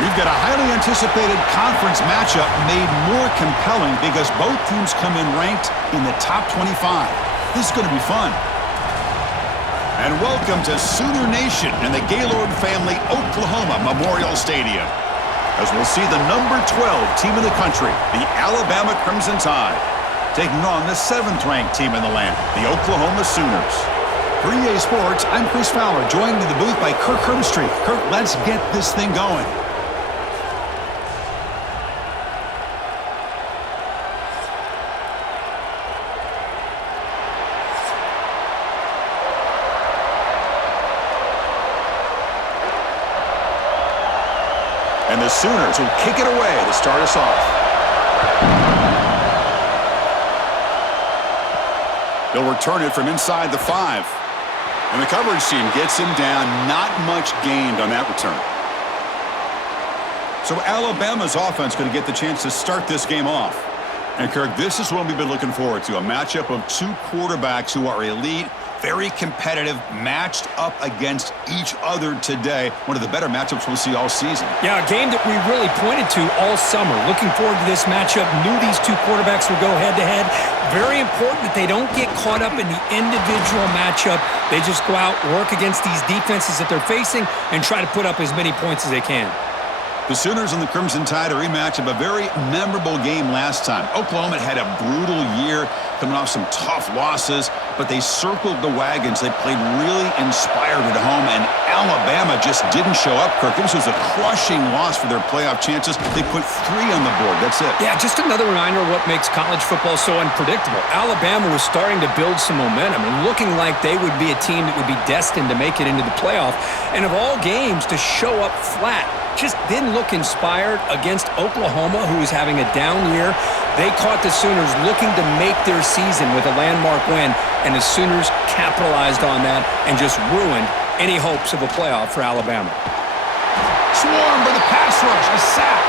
We've got a highly anticipated conference matchup made more compelling because both teams come in ranked in the top 25. This is going to be fun. And welcome to Sooner Nation and the Gaylord Family Oklahoma Memorial Stadium, as we'll see the number 12 team in the country, the Alabama Crimson Tide, taking on the 7th-ranked team in the land, the Oklahoma Sooners. For EA Sports, I'm Chris Fowler, joined in the booth by Kirk Herbstreit. Kirk, let's get this thing going. And the Sooners will kick it away to start us off. They'll return it from inside the 5. And the coverage team gets him down. Not much gained on that return. So Alabama's offense going to get the chance to start this game off. And Kirk, this is what we've been looking forward to. A matchup of two quarterbacks who are elite, very competitive, matched up against each other today. One of the better matchups we'll see all season. Yeah, a game that we really pointed to all summer. Looking forward to this matchup. Knew these two quarterbacks would go head-to-head. Very important that they don't get caught up in the individual matchup. They just go out, work against these defenses that they're facing, and try to put up as many points as they can. The Sooners and the Crimson Tide, a rematch of a very memorable game last time. Oklahoma had a brutal year, coming off some tough losses, but they circled the wagons. They played really inspired at home, and Alabama just didn't show up, Kirk. This was a crushing loss for their playoff chances. They put 3 on the board. That's it. Yeah, just another reminder of what makes college football so unpredictable. Alabama was starting to build some momentum and looking like they would be a team that would be destined to make it into the playoff. And of all games, to show up flat just didn't look inspired against Oklahoma, who was having a down year. They caught the Sooners looking to make their season with a landmark win, and the Sooners capitalized on that and just ruined any hopes of a playoff for Alabama. Swarmed by the pass rush, a sack.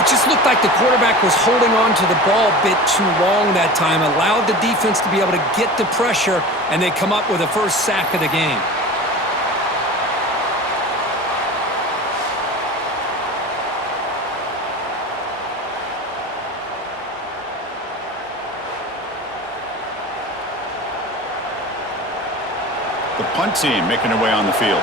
It just looked like the quarterback was holding on to the ball a bit too long that time, allowed the defense to be able to get the pressure, and they come up with the first sack of the game. The punt team making their way on the field.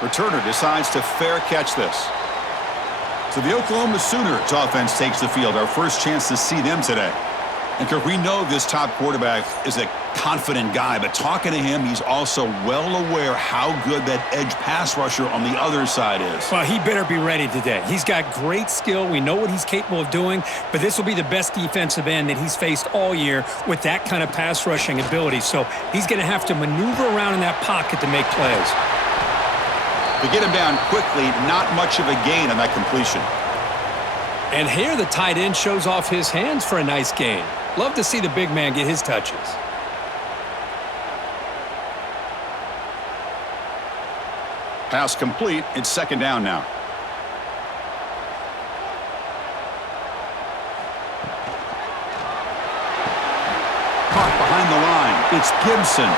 Returner decides to fair catch this. So the Oklahoma Sooners offense takes the field. Our first chance to see them today. And Kirk, we know this top quarterback is a confident guy, but talking to him, he's also well aware how good that edge pass rusher on the other side is. Well, he better be ready today. He's got great skill. We know what he's capable of doing, but this will be the best defensive end that he's faced all year with that kind of pass rushing ability. So he's going to have to maneuver around in that pocket to make plays. To get him down quickly, not much of a gain on that completion. And here the tight end shows off his hands for a nice gain. Love to see the big man get his touches. Pass complete. It's second down now. Caught behind the line. It's Gibson.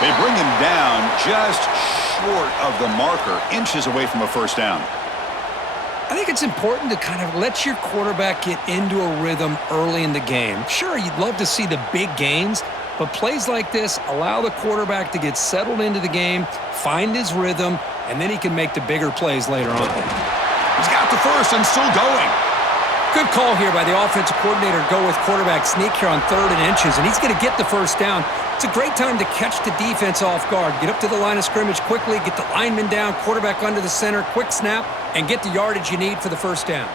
They bring him down just short of the marker, inches away from a first down. I think it's important to kind of let your quarterback get into a rhythm early in the game. Sure, you'd love to see the big gains, but plays like this allow the quarterback to get settled into the game, find his rhythm, and then he can make the bigger plays later on. He's got the first and still going. Good call here by the offensive coordinator to go with quarterback sneak here on 3rd and inches, and he's going to get the first down. It's a great time to catch the defense off guard. Get up to the line of scrimmage quickly, get the lineman down, quarterback under the center, quick snap, and get the yardage you need for the first down.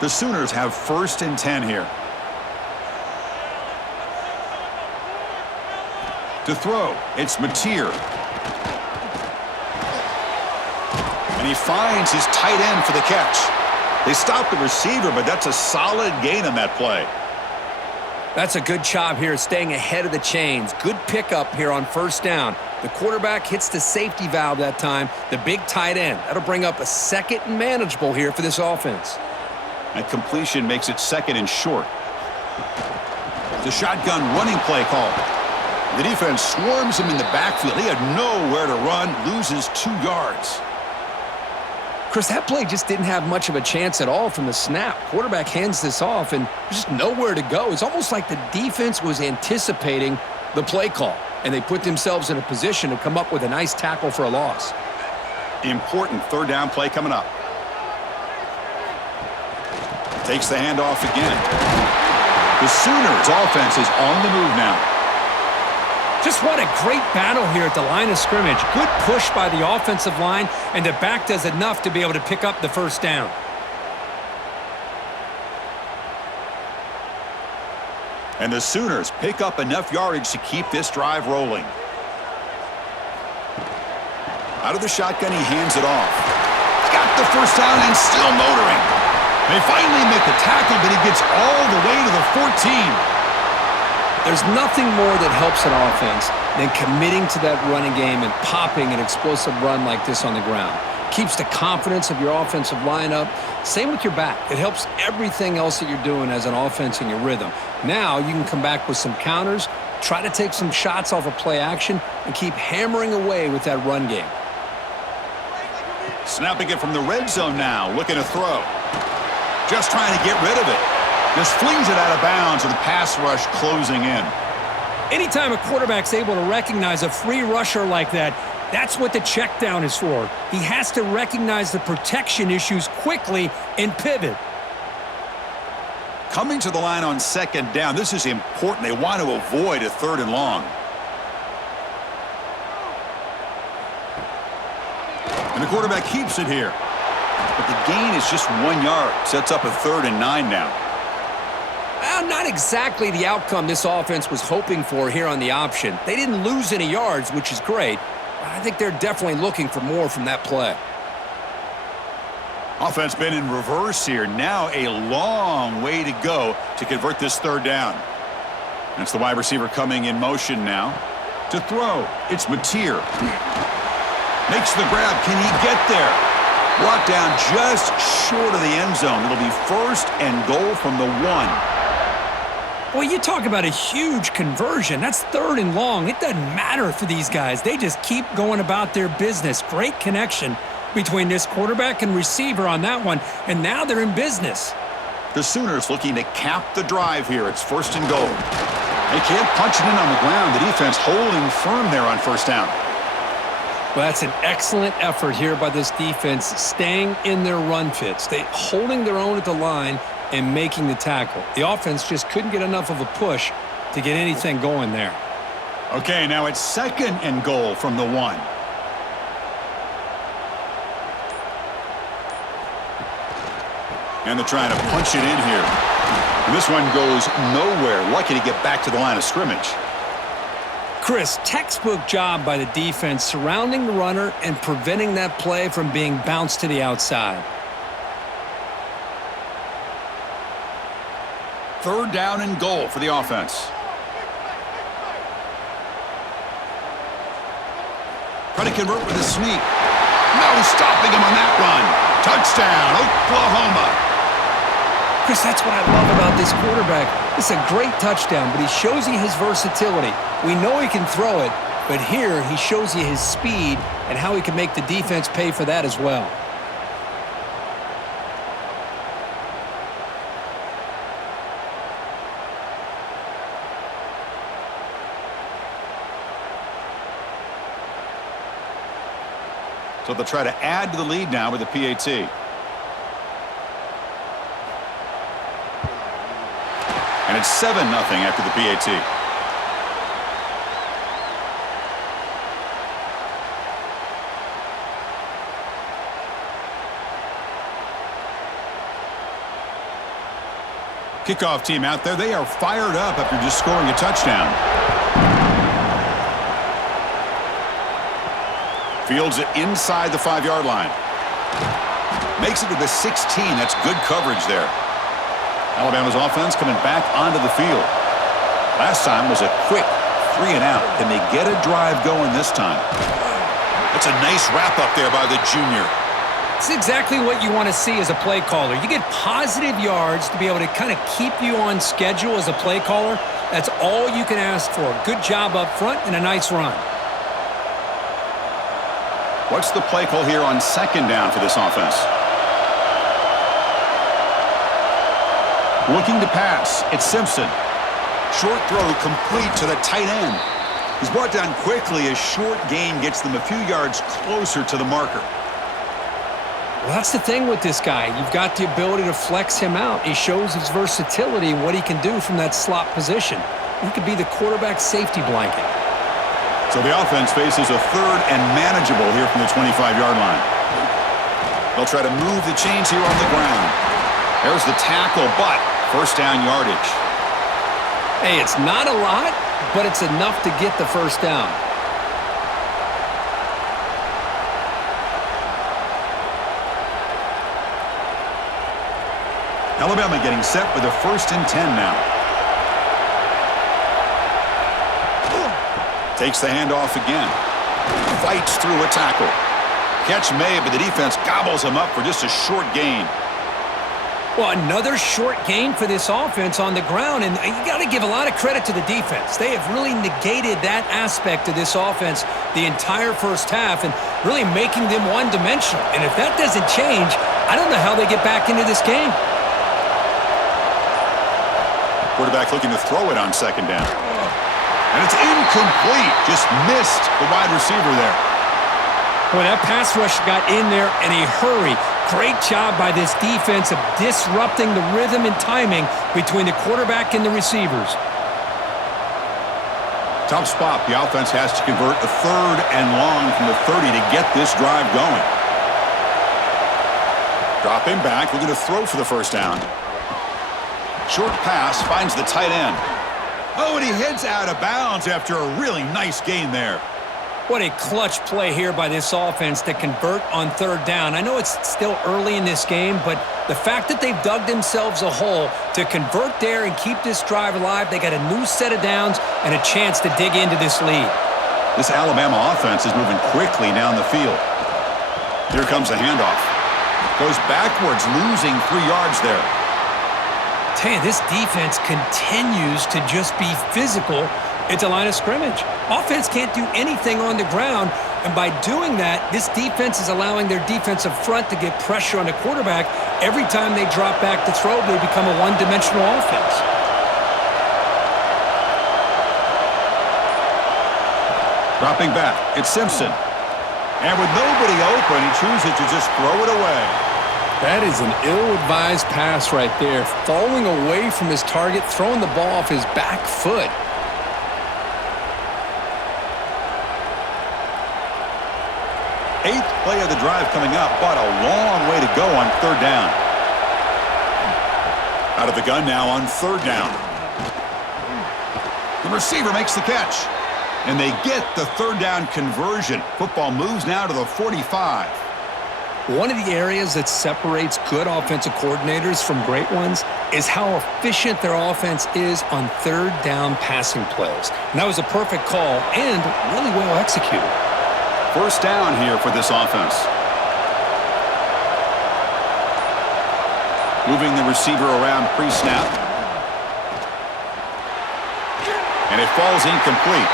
The Sooners have 1st and 10 here. To throw, it's Mateer. And he finds his tight end for the catch. They stop the receiver, but that's a solid gain on that play. That's a good job here, staying ahead of the chains. Good pickup here on first down. The quarterback hits the safety valve that time, the big tight end. That'll bring up a 2nd and manageable here for this offense. That completion makes it 2nd and short. The shotgun running play call. The defense swarms him in the backfield. He had nowhere to run, loses 2 yards. Chris, that play just didn't have much of a chance at all from the snap. Quarterback hands this off, and there's just nowhere to go. It's almost like the defense was anticipating the play call, and they put themselves in a position to come up with a nice tackle for a loss. Important third down play coming up. Takes the handoff again. The Sooners offense is on the move now. Just what a great battle here at the line of scrimmage. Good push by the offensive line, and the back does enough to be able to pick up the first down. And the Sooners pick up enough yardage to keep this drive rolling. Out of the shotgun, he hands it off. Got the first down and still motoring. They finally make the tackle, but he gets all the way to the 14. There's nothing more that helps an offense than committing to that running game and popping an explosive run like this on the ground. Keeps the confidence of your offensive lineup. Same with your back. It helps everything else that you're doing as an offense in your rhythm. Now you can come back with some counters, try to take some shots off of play action, and keep hammering away with that run game. Snapping it from the red zone now, looking to throw. Just trying to get rid of it. Just flings it out of bounds with the pass rush closing in. Anytime a quarterback's able to recognize a free rusher like that, that's what the check down is for. He has to recognize the protection issues quickly and pivot. Coming to the line on second down, this is important. They want to avoid a 3rd and long. And the quarterback keeps it here. But the gain is just 1 yard. Sets up a 3rd and 9 now. Well, not exactly the outcome this offense was hoping for here on the option. They didn't lose any yards, which is great. But I think they're definitely looking for more from that play. Offense been in reverse here. Now a long way to go to convert this 3rd down. That's the wide receiver coming in motion now. To throw, it's Mateer. Makes the grab. Can he get there? Brought down just short of the end zone. It'll be 1st and goal from the 1. Well, you talk about a huge conversion. That's 3rd and long. It doesn't matter for these guys. They just keep going about their business. Great connection between this quarterback and receiver on that one, and now they're in business. The Sooners looking to cap the drive here. It's 1st and goal. They can't punch it in on the ground. The defense holding firm there on 1st down. Well, that's an excellent effort here by this defense, staying in their run fits. They holding their own at the line and making the tackle. The offense just couldn't get enough of a push to get anything going there. Okay, now it's 2nd and goal from the 1. And they're trying to punch it in here. And this one goes nowhere. Lucky to get back to the line of scrimmage. Chris, textbook job by the defense surrounding the runner and preventing that play from being bounced to the outside. 3rd down and goal for the offense. Trying to convert with a sneak. No stopping him on that run. Touchdown, Oklahoma. Chris, that's what I love about this quarterback. It's a great touchdown, but he shows you his versatility. We know he can throw it, but here he shows you his speed and how he can make the defense pay for that as well. So they'll try to add to the lead now with the PAT. And it's 7-0 after the PAT. Kickoff team out there. They are fired up after just scoring a touchdown. Fields it inside the 5-yard line. Makes it to the 16. That's good coverage there. Alabama's offense coming back onto the field. Last time was a quick 3 and out. Can they get a drive going this time? That's a nice wrap up there by the junior. It's exactly what you want to see as a play caller. You get positive yards to be able to kind of keep you on schedule as a play caller. That's all you can ask for. Good job up front and a nice run. What's the play call here on second down for this offense? Looking to pass. It's Simpson. Short throw complete to the tight end. He's brought down quickly. A short gain gets them a few yards closer to the marker. Well, that's the thing with this guy. You've got the ability to flex him out. He shows his versatility, what he can do from that slot position. He could be the quarterback safety blanket. So the offense faces a third and manageable here from the 25-yard line. They'll try to move the chains here on the ground. There's the tackle, but first down yardage. Hey, it's not a lot, but it's enough to get the first down. Alabama getting set with a 1st and 10 now. Takes the handoff again. Fights through a tackle. Catch made, but the defense gobbles him up for just a short gain. Well, another short gain for this offense on the ground, and you got to give a lot of credit to the defense. They have really negated that aspect of this offense the entire first half and really making them one-dimensional. And if that doesn't change, I don't know how they get back into this game. Quarterback looking to throw it on second down. And it's incomplete. Just missed the wide receiver there. Boy, that pass rush got in there in a hurry. Great job by this defense of disrupting the rhythm and timing between the quarterback and the receivers. Tough spot. The offense has to convert a 3rd and long from the 30 to get this drive going. Dropping back, looking to throw for the first down. Short pass finds the tight end. Oh, and he heads out of bounds after a really nice gain there. What a clutch play here by this offense to convert on 3rd down. I know it's still early in this game, but the fact that they've dug themselves a hole to convert there and keep this drive alive, they got a new set of downs and a chance to dig into this lead. This Alabama offense is moving quickly down the field. Here comes the handoff. Goes backwards, losing 3 yards there. Tell you, this defense continues to just be physical at the line of scrimmage. Offense can't do anything on the ground, and by doing that, this defense is allowing their defensive front to get pressure on the quarterback. Every time they drop back to throw, they become a one-dimensional offense. Dropping back, it's Simpson. And with nobody open, he chooses to just throw it away. That is an ill-advised pass right there. Falling away from his target, throwing the ball off his back foot. Eighth play of the drive coming up, but a long way to go on 3rd down. Out of the gun now on 3rd down. The receiver makes the catch. And they get the 3rd down conversion. Football moves now to the 45. One of the areas that separates good offensive coordinators from great ones is how efficient their offense is on 3rd down passing plays. And that was a perfect call and really well executed. First down here for this offense. Moving the receiver around pre-snap. And it falls incomplete.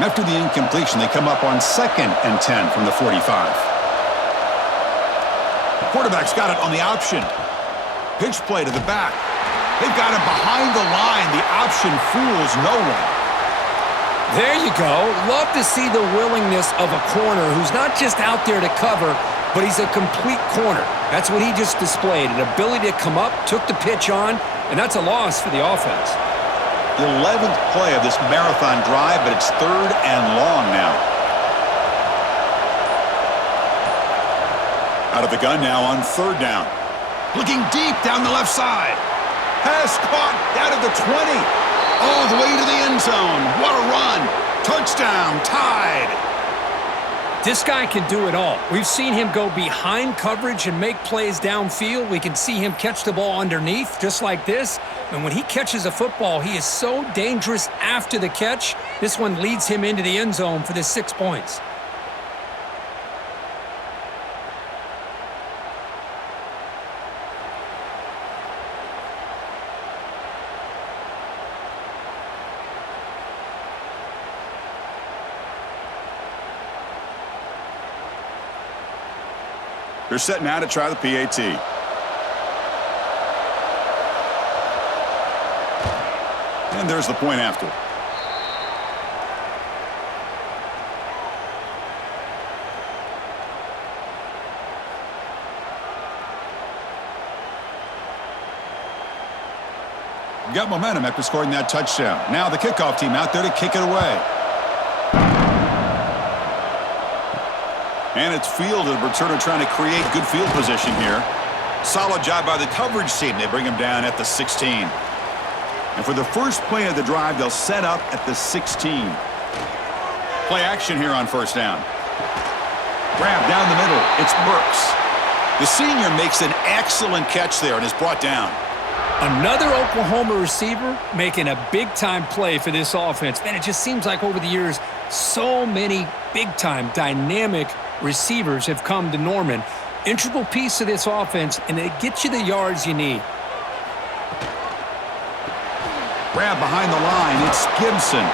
After the incompletion, they come up on 2nd and 10 from the 45. The quarterback's got it on the option. Pitch play to the back. They've got him behind the line. The option fools no one. There you go. Love to see the willingness of a corner who's not just out there to cover, but he's a complete corner. That's what he just displayed, an ability to come up, took the pitch on, and that's a loss for the offense. The 11th play of this marathon drive, but it's 3rd and long now. Out of the gun now on 3rd down. Looking deep down the left side. Pass caught out of the 20. All the way to the end zone. What a run. Touchdown, tied. This guy can do it all. We've seen him go behind coverage and make plays downfield. We can see him catch the ball underneath, just like this. And when he catches a football, he is so dangerous after the catch. This one leads him into the end zone for the 6 points. They're set now to try the PAT. And there's the point after. Got momentum after scoring that touchdown. Now the kickoff team out there to kick it away. And it's fielded. Returner trying to create good field position here. Solid job by the coverage team. They bring him down at the 16. And for the first play of the drive, they'll set up at the 16. Play action here on first down. Grab down the middle. It's Burks. The senior makes an excellent catch there and is brought down. Another Oklahoma receiver making a big-time play for this offense. Man, it just seems like over the years, so many big-time, dynamic receivers have come to Norman. Integral piece of this offense, and it gets you the yards you need. Grab behind the line. It's Gibson.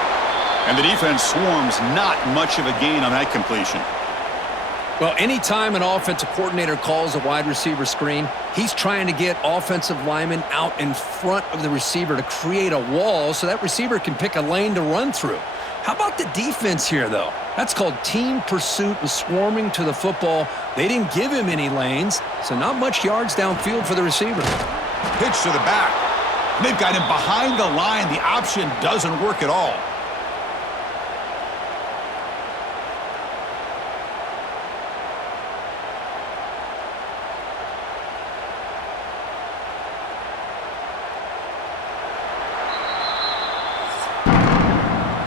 And the defense swarms. Not much of a gain on that completion. Well, anytime an offensive coordinator calls a wide receiver screen, he's trying to get offensive linemen out in front of the receiver to create a wall so that receiver can pick a lane to run through. How about the defense here, though? That's called team pursuit and swarming to the football. They didn't give him any lanes, so not much yards downfield for the receiver. Pitch to the back. They've got him behind the line. The option doesn't work at all.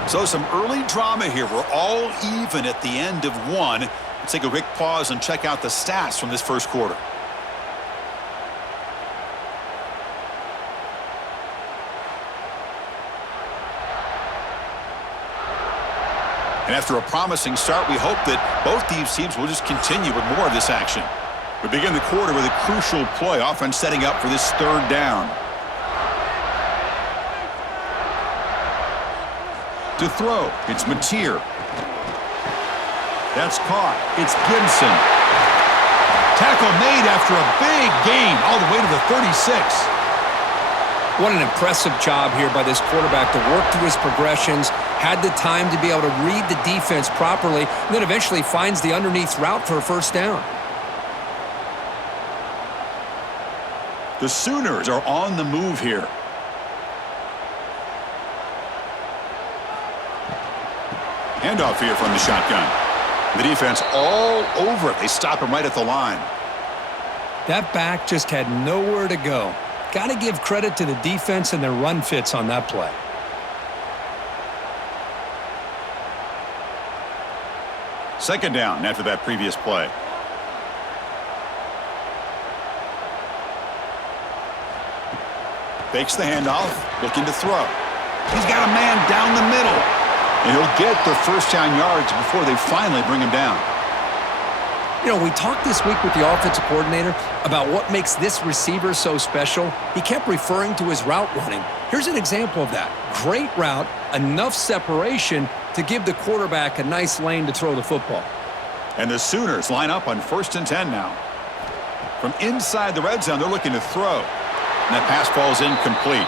So some early drama here. We're all even at the end of one. Let's take a quick pause and check out the stats from this first quarter. And after a promising start, we hope that both these teams will just continue with more of this action. We begin the quarter with a crucial play. Offense setting up for this third down. To throw, it's Mateer. That's caught. It's Gibson. Tackle made after a big gain all the way to the 36. What an impressive job here by this quarterback to work through his progressions, had the time to be able to read the defense properly, and then eventually finds the underneath route for a first down. The Sooners are on the move here. Handoff here from the shotgun. The defense all over it. They stop him right at the line. That back just had nowhere to go. Got to give credit to the defense and their run fits on that play. Second down after that previous play. Fakes the handoff, looking to throw. He's got a man down the middle. And he'll get the first down yards before they finally bring him down. You know, we talked this week with the offensive coordinator about what makes this receiver so special. He kept referring to his route running. Here's an example of that. Great route, enough separation to give the quarterback a nice lane to throw the football. And the Sooners line up on 1st and 10 now. From inside the red zone, they're looking to throw. And that pass falls incomplete.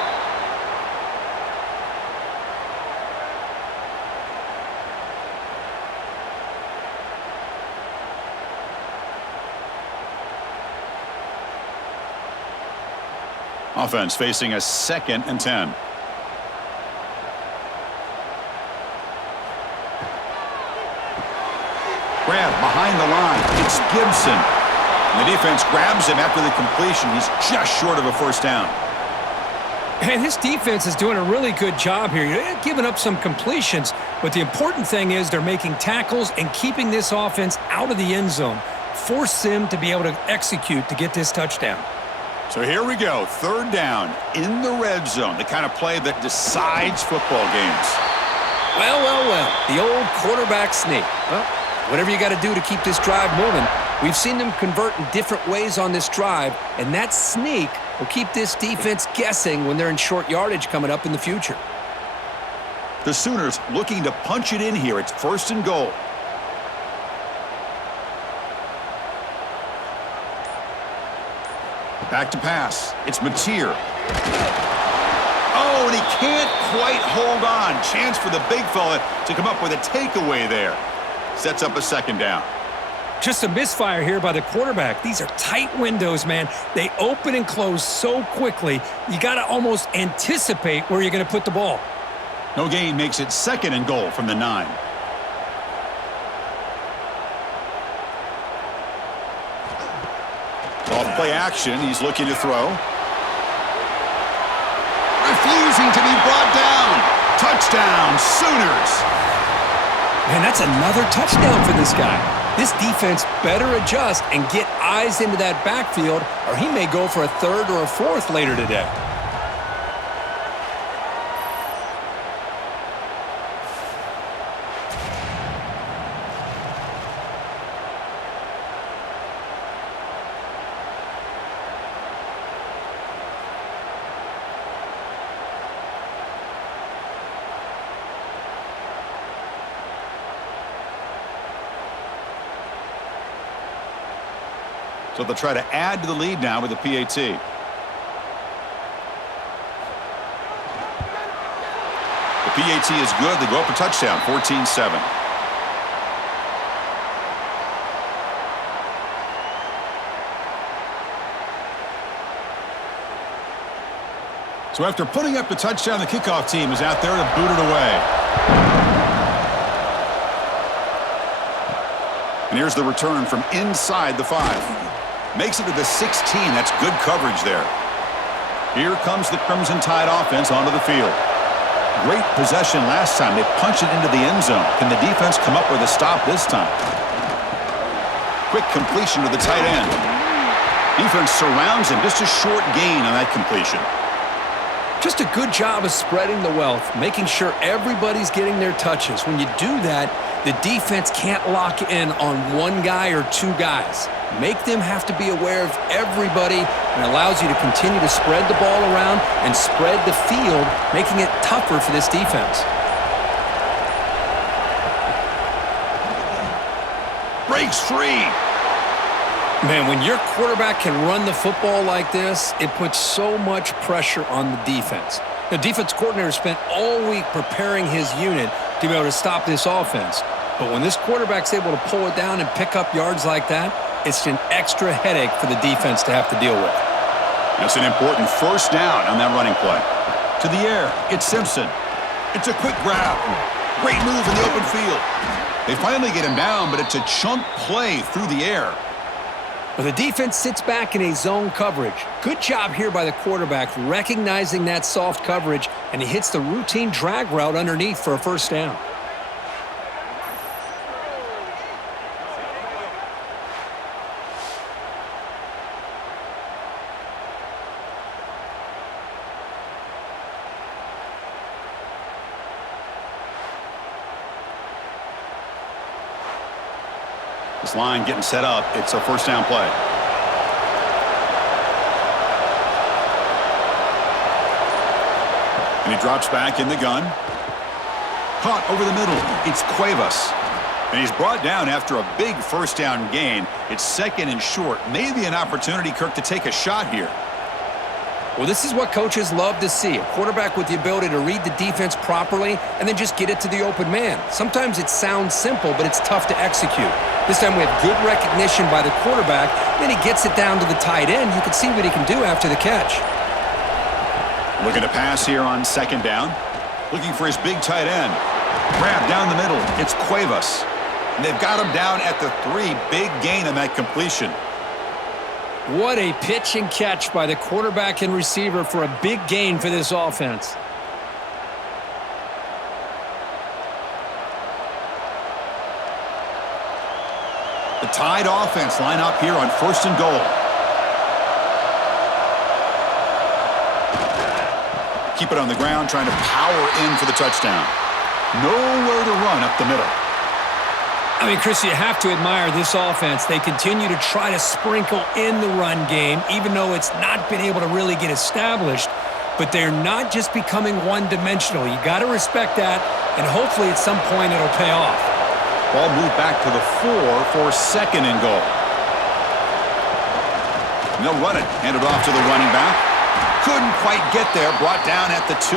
Offense facing a 2nd and 10. Grab behind the line. It's Gibson. And the defense grabs him after the completion. He's just short of a first down. And this defense is doing a really good job here. You're giving up some completions, But the important thing is they're making tackles and keeping this offense out of the end zone. Force them to be able to execute to get this touchdown. So here we go, 3rd down in the red zone, the kind of play that decides football games. Well, the old quarterback sneak. Well, whatever you got to do to keep this drive moving. We've seen them convert in different ways on this drive, and that sneak will keep this defense guessing when they're in short yardage coming up in the future. The Sooners looking to punch it in here. It's 1st and goal. Back to pass. It's Mateer. Oh, and he can't quite hold on. Chance for the big fella to come up with a takeaway there. Sets up a 2nd down. Just a misfire here by the quarterback. These are tight windows, man. They open and close so quickly, you got to almost anticipate where you're going to put the ball. No gain makes it 2nd and goal from the 9. Off play action, he's looking to throw. Refusing to be brought down. Touchdown, Sooners. Man, that's another touchdown for this guy. This defense better adjust and get eyes into that backfield, or he may go for a 3rd or a 4th later today. So they'll try to add to the lead now with a PAT. The PAT is good. They go up a touchdown, 14-7. So after putting up the touchdown, the kickoff team is out there to boot it away. And here's the return from inside the 5. Makes it to the 16. That's good coverage there. Here comes the Crimson Tide offense onto the field. Great possession last time. They punched it into the end zone. Can the defense come up with a stop this time? Quick completion to the tight end. Defense surrounds him. Just a short gain on that completion. Just a good job of spreading the wealth, making sure everybody's getting their touches. When you do that, the defense can't lock in on one guy or 2 guys. Make them have to be aware of everybody, and allows you to continue to spread the ball around and spread the field, making it tougher for this defense. Breaks free. Man, when your quarterback can run the football like this, it puts so much pressure on the defense. The defense coordinator spent all week preparing his unit to be able to stop this offense. But when this quarterback's able to pull it down and pick up yards like that, it's an extra headache for the defense to have to deal with. That's an important 1st down on that running play. To the air, it's Simpson. It's a quick grab. Great move in the open field. They finally get him down, but it's a chunk play through the air. Well, the defense sits back in a zone coverage. Good job here by the quarterback recognizing that soft coverage, and he hits the routine drag route underneath for a 1st down. This line getting set up. It's a 1st down play. And he drops back in the gun. Caught over the middle. It's Cuevas. And he's brought down after a big 1st down gain. It's 2nd and short. Maybe an opportunity, Kirk, to take a shot here. Well, this is what coaches love to see. A quarterback with the ability to read the defense properly and then just get it to the open man. Sometimes it sounds simple, but it's tough to execute. This time we have good recognition by the quarterback. Then he gets it down to the tight end. You can see what he can do after the catch. Looking to pass here on 2nd down. Looking for his big tight end. Grab down the middle. It's Cuevas. And they've got him down at the 3. Big gain on that completion. What a pitch and catch by the quarterback and receiver for a big gain for this offense. The Tide offense line up here on 1st and goal. Keep it on the ground, trying to power in for the touchdown. Nowhere to run up the middle. I mean, Chris, you have to admire this offense. They continue to try to sprinkle in the run game, even though it's not been able to really get established. But they're not just becoming one-dimensional. You got to respect that, and hopefully at some point it'll pay off. Ball moved back to the 4 for 2nd and goal. And they'll run it. Hand it off to the running back. Couldn't quite get there. Brought down at the 2.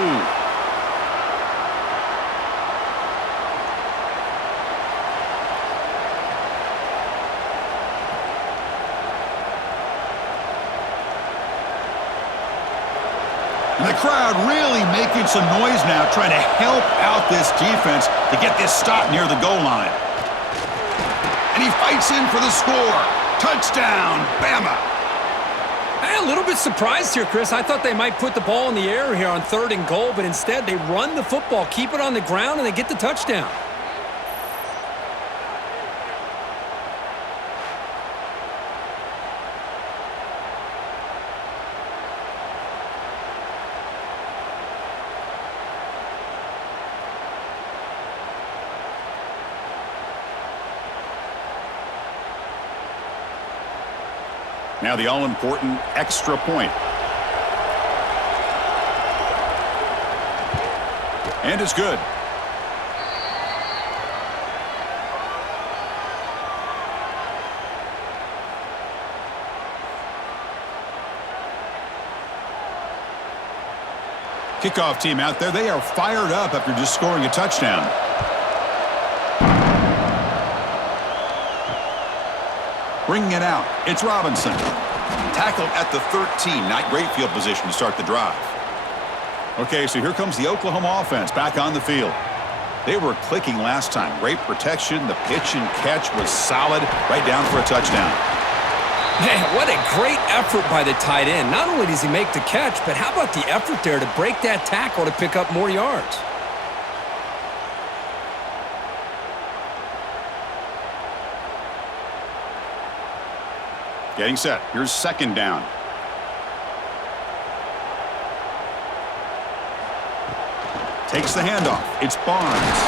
And the crowd really making some noise now, trying to help out this defense to get this stop near the goal line. And he fights in for the score. Touchdown, Bama. I'm a little bit surprised here, Chris. I thought they might put the ball in the air here on 3rd and goal, but instead they run the football, keep it on the ground, and they get the touchdown. Now the all-important extra point. And it's good. Kickoff team out there. They are fired up after just scoring a touchdown. Bringing it out, it's Robinson. Tackled at the 13. Not great field position to start the drive. Okay, so here comes the Oklahoma offense back on the field. They were clicking last time. Great protection. The pitch and catch was solid. Right down for a touchdown. Man, what a great effort by the tight end. Not only does he make the catch, but how about the effort there to break that tackle to pick up more yards? Getting set. Here's 2nd down. Takes the handoff. It's Barnes.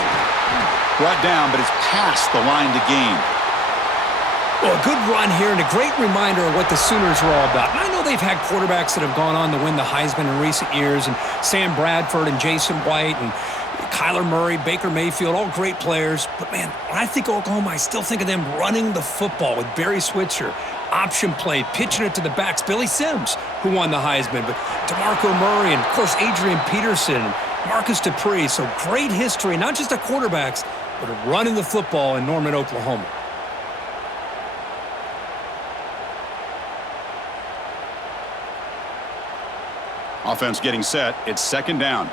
Brought down, but it's past the line to gain. Well, a good run here and a great reminder of what the Sooners are all about. And I know they've had quarterbacks that have gone on to win the Heisman in recent years, and Sam Bradford and Jason White and Kyler Murray, Baker Mayfield, all great players. But, man, when I think of Oklahoma, I still think of them running the football with Barry Switzer. Option play, pitching it to the backs. Billy Sims, who won the Heisman, but DeMarco Murray and, of course, Adrian Peterson and Marcus Dupree. So great history, not just of quarterbacks, but of running the football in Norman, Oklahoma. Offense getting set. It's 2nd down.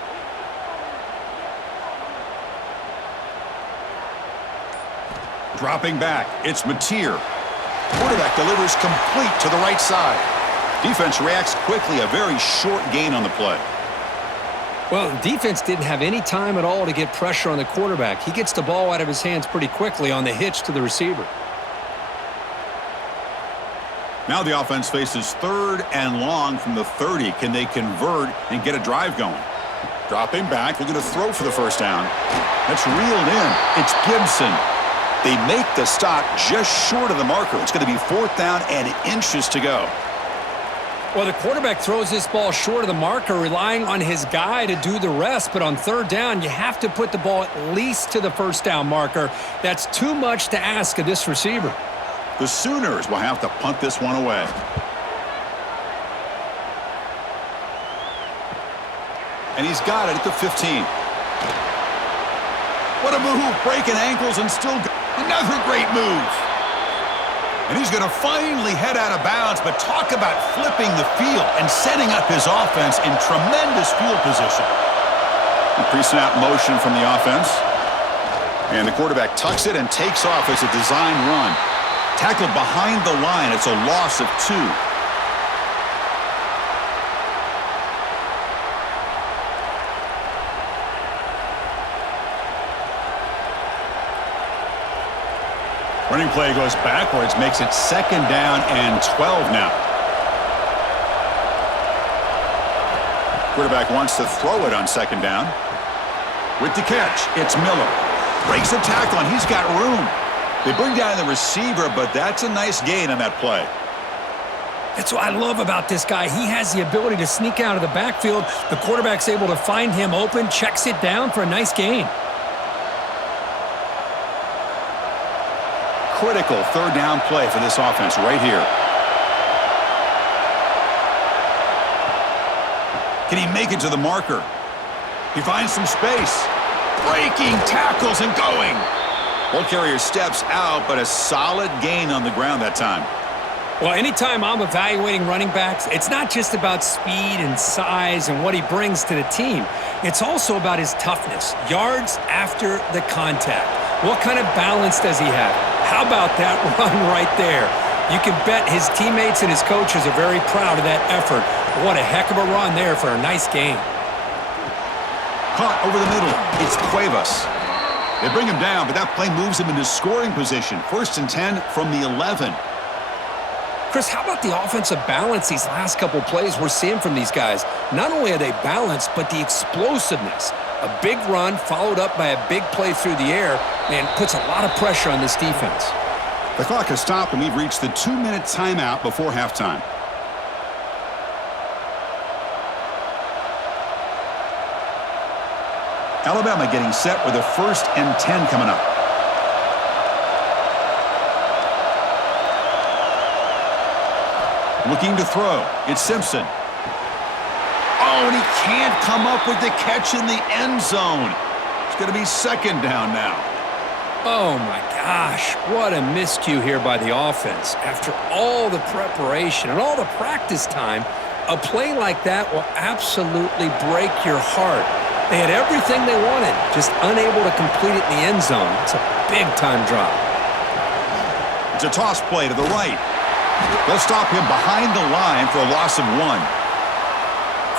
Dropping back. It's Mateer. Quarterback delivers complete to the right side. Defense reacts quickly. A very short gain on the play. Well, the defense didn't have any time at all to get pressure on the quarterback. He gets the ball out of his hands pretty quickly on the hitch to the receiver. Now the offense faces 3rd and long from the 30. Can they convert and get a drive going? Dropping back. Looking to throw for the 1st down. That's reeled in. It's Gibson. They make the stop just short of the marker. It's going to be 4th down and inches to go. Well, the quarterback throws this ball short of the marker, relying on his guy to do the rest. But on 3rd down, you have to put the ball at least to the 1st down marker. That's too much to ask of this receiver. The Sooners will have to punt this one away. And he's got it at the 15. What a move, breaking ankles and still another great move. And he's going to finally head out of bounds, but talk about flipping the field and setting up his offense in tremendous field position. Pre-snap motion from the offense. And the quarterback tucks it and takes off as a design run. Tackled behind the line. It's a loss of 2. Running play goes backwards, makes it 2nd down and 12 now. Quarterback wants to throw it on 2nd down. With the catch, it's Miller. Breaks a tackle, and he's got room. They bring down the receiver, but that's a nice gain on that play. That's what I love about this guy. He has the ability to sneak out of the backfield. The quarterback's able to find him open, checks it down for a nice gain. Critical 3rd down play for this offense right here. Can he make it to the marker? He finds some space. Breaking tackles and going. Ball carrier steps out, but a solid gain on the ground that time. Well, anytime I'm evaluating running backs, it's not just about speed and size and what he brings to the team. It's also about his toughness, yards after the contact. What kind of balance does he have? How about that run right there? You can bet his teammates and his coaches are very proud of that effort. What a heck of a run there for a nice gain. Caught over the middle. It's Cuevas. They bring him down, but that play moves him into scoring position. 1st and 10 from the 11. Chris, how about the offensive balance these last couple plays we're seeing from these guys? Not only are they balanced, but the explosiveness. A big run followed up by a big play through the air, and puts a lot of pressure on this defense. The clock has stopped, and we've reached the 2-minute timeout before halftime. Alabama getting set with a 1st and 10 coming up. Looking to throw. It's Simpson. Oh, and he can't come up with the catch in the end zone. It's going to be 2nd down now. Oh, my gosh. What a miscue here by the offense. After all the preparation and all the practice time, a play like that will absolutely break your heart. They had everything they wanted, just unable to complete it in the end zone. It's a big-time drop. It's a toss play to the right. They'll stop him behind the line for a loss of 1.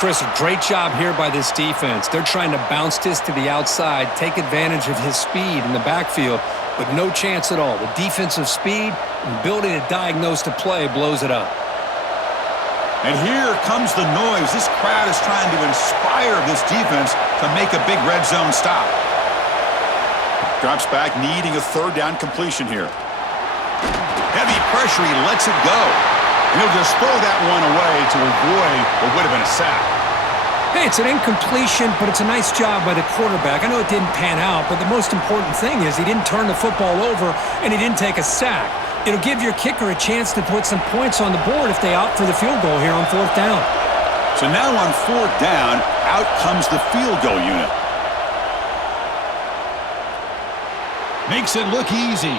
Chris, a great job here by this defense. They're trying to bounce this to the outside, take advantage of his speed in the backfield, but no chance at all. The defensive speed and ability to diagnose the play blows it up. And here comes the noise. This crowd is trying to inspire this defense to make a big red zone stop. Drops back, needing a 3rd down completion here. Heavy pressure, he lets it go. And he'll just throw that one away to avoid what would have been a sack. Hey, it's an incompletion, but it's a nice job by the quarterback. I know it didn't pan out, but the most important thing is he didn't turn the football over and he didn't take a sack. It'll give your kicker a chance to put some points on the board if they opt for the field goal here on 4th down. So now on 4th down, out comes the field goal unit. Makes it look easy.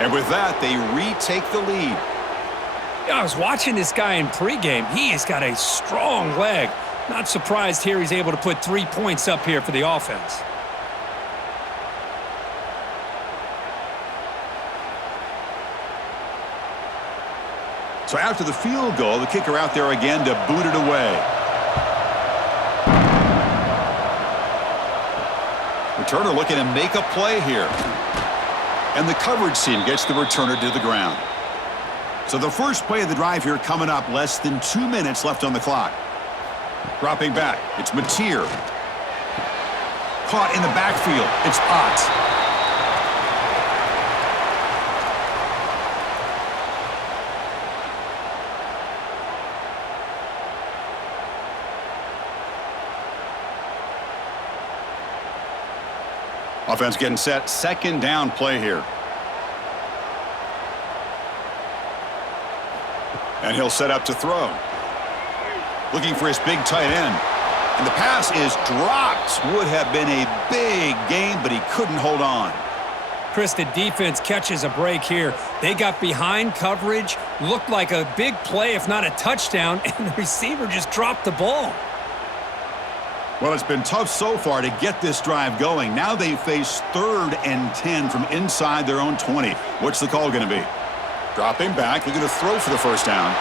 And with that, they retake the lead. I was watching this guy in pregame. He has got a strong leg. Not surprised here he's able to put 3 points up here for the offense. So after the field goal, the kicker out there again to boot it away. Returner looking to make a play here. And the coverage team gets the returner to the ground. So the first play of the drive here coming up, less than 2 minutes left on the clock. Dropping back, it's Mateer. Caught in the backfield, it's Ott. Offense getting set, 2nd down play here. And he'll set up to throw. Looking for his big tight end. And the pass is dropped. Would have been a big game, but he couldn't hold on. Chris, the defense catches a break here. They got behind coverage, looked like a big play, if not a touchdown, and the receiver just dropped the ball. Well, it's been tough so far to get this drive going. Now they face 3rd and 10 from inside their own 20. What's the call going to be? Dropping back, looking to throw for the 1st down.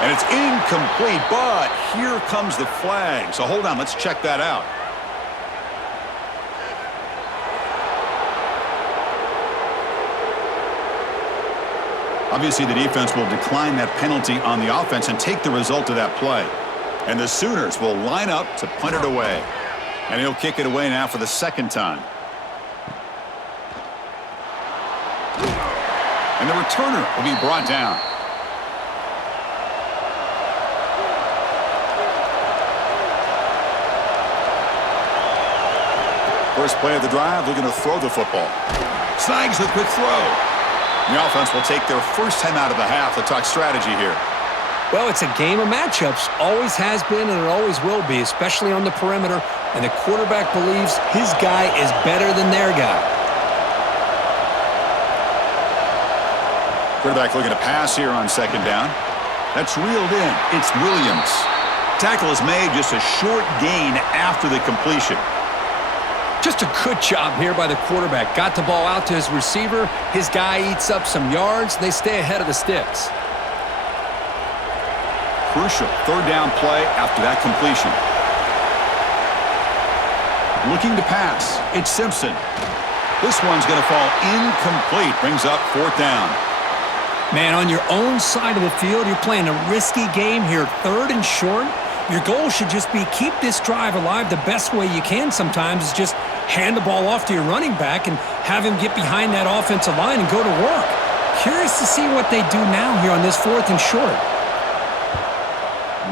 And it's incomplete, but here comes the flag. So hold on, let's check that out. Obviously, the defense will decline that penalty on the offense and take the result of that play. And the Sooners will line up to punt it away. And he'll kick it away now for the second time. And the returner will be brought down. First play of the drive, they're going to throw the football. Snags the quick throw. The offense will take their first time out of the half to talk strategy here. Well, it's a game of matchups. Always has been and it always will be, especially on the perimeter. And the quarterback believes his guy is better than their guy. Quarterback looking to pass here on second down. That's reeled in. It's Williams. Tackle is made, just a short gain after the completion. Just a good job here by the quarterback. Got the ball out to his receiver. His guy eats up some yards. They stay ahead of the sticks. Crucial third down play after that completion. Looking to pass. It's Simpson. This one's going to fall incomplete. Brings up fourth down. Man, on your own side of the field, you're playing a risky game here. Third and short. Your goal should just be keep this drive alive. The best way you can sometimes is just hand the ball off to your running back and have him get behind that offensive line and go to work. Curious to see what they do now here on this fourth and short.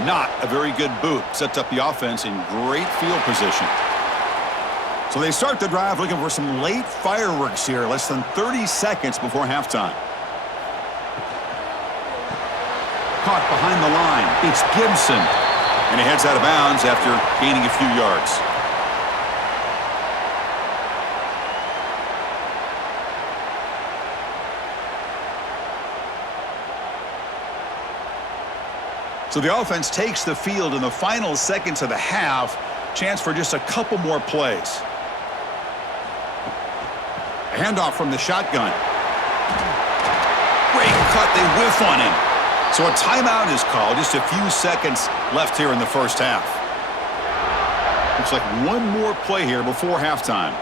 Not a very good boot. Sets up the offense in great field position. So they start the drive looking for some late fireworks here. Less than 30 seconds before halftime. Caught behind the line. It's Gibson. And he heads out of bounds after gaining a few yards. So the offense takes the field in the final seconds of the half. Chance for just a couple more plays. A handoff from the shotgun. Great cut. They whiff on him. So a timeout is called. Just a few seconds left here in the first half. Looks like one more play here before halftime.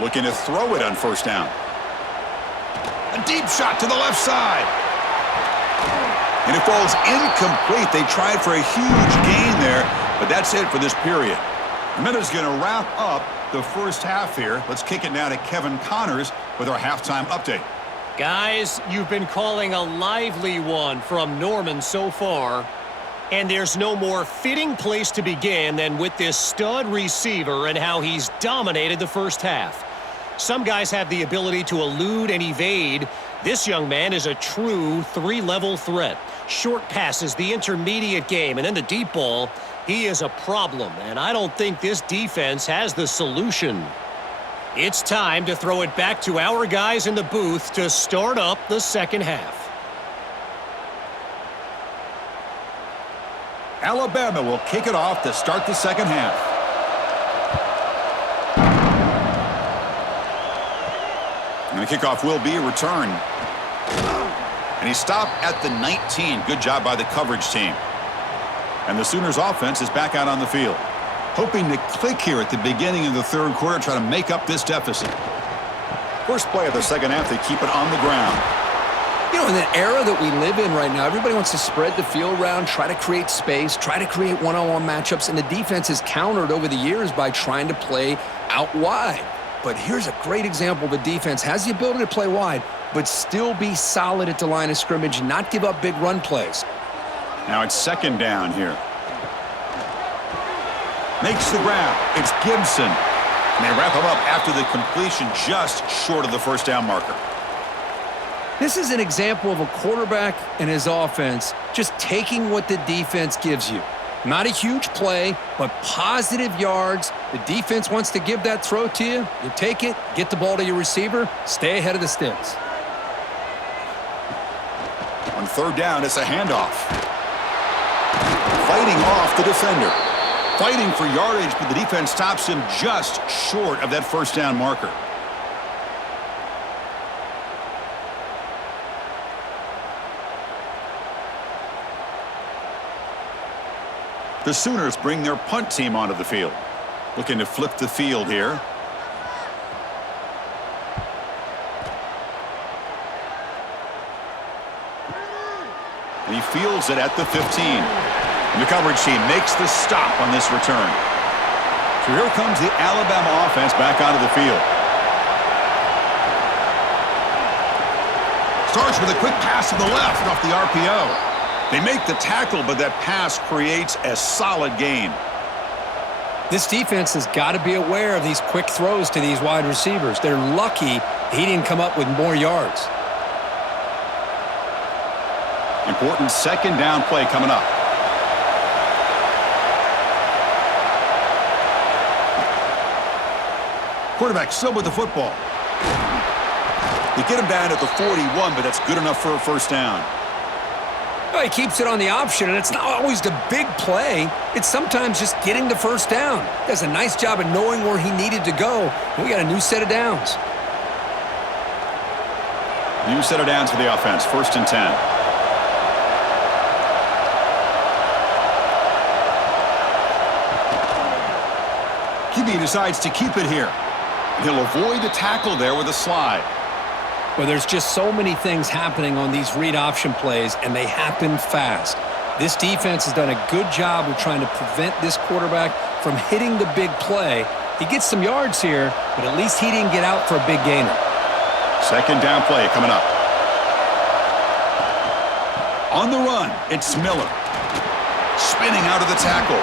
Looking to throw it on first down. A deep shot to the left side. And it falls incomplete. They tried for a huge gain there, but that's it for this period. Minuta's going to wrap up the first half here. Let's kick it now to Kevin Connors with our halftime update. Guys, you've been calling a lively one from Norman so far, and there's no more fitting place to begin than with this stud receiver and how he's dominated the first half. Some guys have the ability to elude and evade. This young man is a true three-level threat. Short passes, the intermediate game, and then the deep ball. He is a problem, and I don't think this defense has the solution. It's time to throw it back to our guys in the booth to start up the second half. Alabama will kick it off to start the second half. And the kickoff will be a return. And he stopped at the 19. Good job by the coverage team. And the Sooners offense is back out on the field. Hoping to click here at the beginning of the third quarter, try to make up this deficit. First play of the second half, they keep it on the ground. You know, in the era that we live in right now, everybody wants to spread the field around, try to create space, try to create one-on-one matchups, and the defense has countered over the years by trying to play out wide. But here's a great example. The defense has the ability to play wide, but still be solid at the line of scrimmage, not give up big run plays. Now it's second down here. Makes the grab. It's Gibson. And they wrap him up after the completion just short of the first down marker. This is an example of a quarterback and his offense just taking what the defense gives you. Not a huge play, but positive yards. The defense wants to give that throw to you. You take it, get the ball to your receiver, stay ahead of the sticks. On third down, it's a handoff. Fighting off the defender. Fighting for yardage, but the defense stops him just short of that first down marker. The Sooners bring their punt team onto the field. Looking to flip the field here. And he fields it at the 15. And the coverage team makes the stop on this return. So here comes the Alabama offense back onto the field. Starts with a quick pass to the left off the RPO. They make the tackle, but that pass creates a solid gain. This defense has got to be aware of these quick throws to these wide receivers. They're lucky he didn't come up with more yards. Important second down play coming up. Quarterback still with the football. They get him down at the 41, but that's good enough for a first down. Well, he keeps it on the option, and it's not always the big play. It's sometimes just getting the first down. Does a nice job of knowing where he needed to go. We got a new set of downs. New set of downs for the offense. 1st and 10. QB decides to keep it here. He'll avoid the tackle there with a slide. Well, there's just so many things happening on these read option plays, and they happen fast. This defense has done a good job of trying to prevent this quarterback from hitting the big play. He gets some yards here, but at least he didn't get out for a big gainer. Second down play coming up. On the run, it's Miller. Spinning out of the tackle.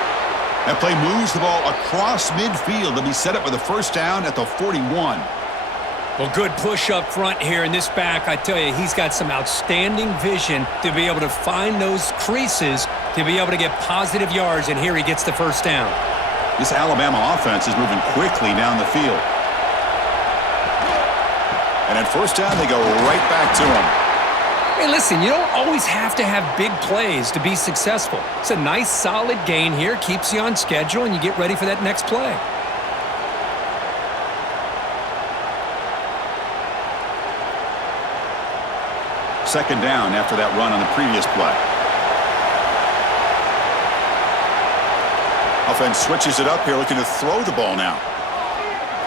That play moves the ball across midfield to be set up with a first down at the 41. Well, good push up front here in this back. I tell you, he's got some outstanding vision to be able to find those creases to be able to get positive yards, and here he gets the first down. This Alabama offense is moving quickly down the field. And at first down, they go right back to him. Hey, listen, you don't always have to have big plays to be successful. It's a nice, solid gain here, keeps you on schedule, and you get ready for that next play. Second down after that run on the previous play. Offense switches it up here, looking to throw the ball now.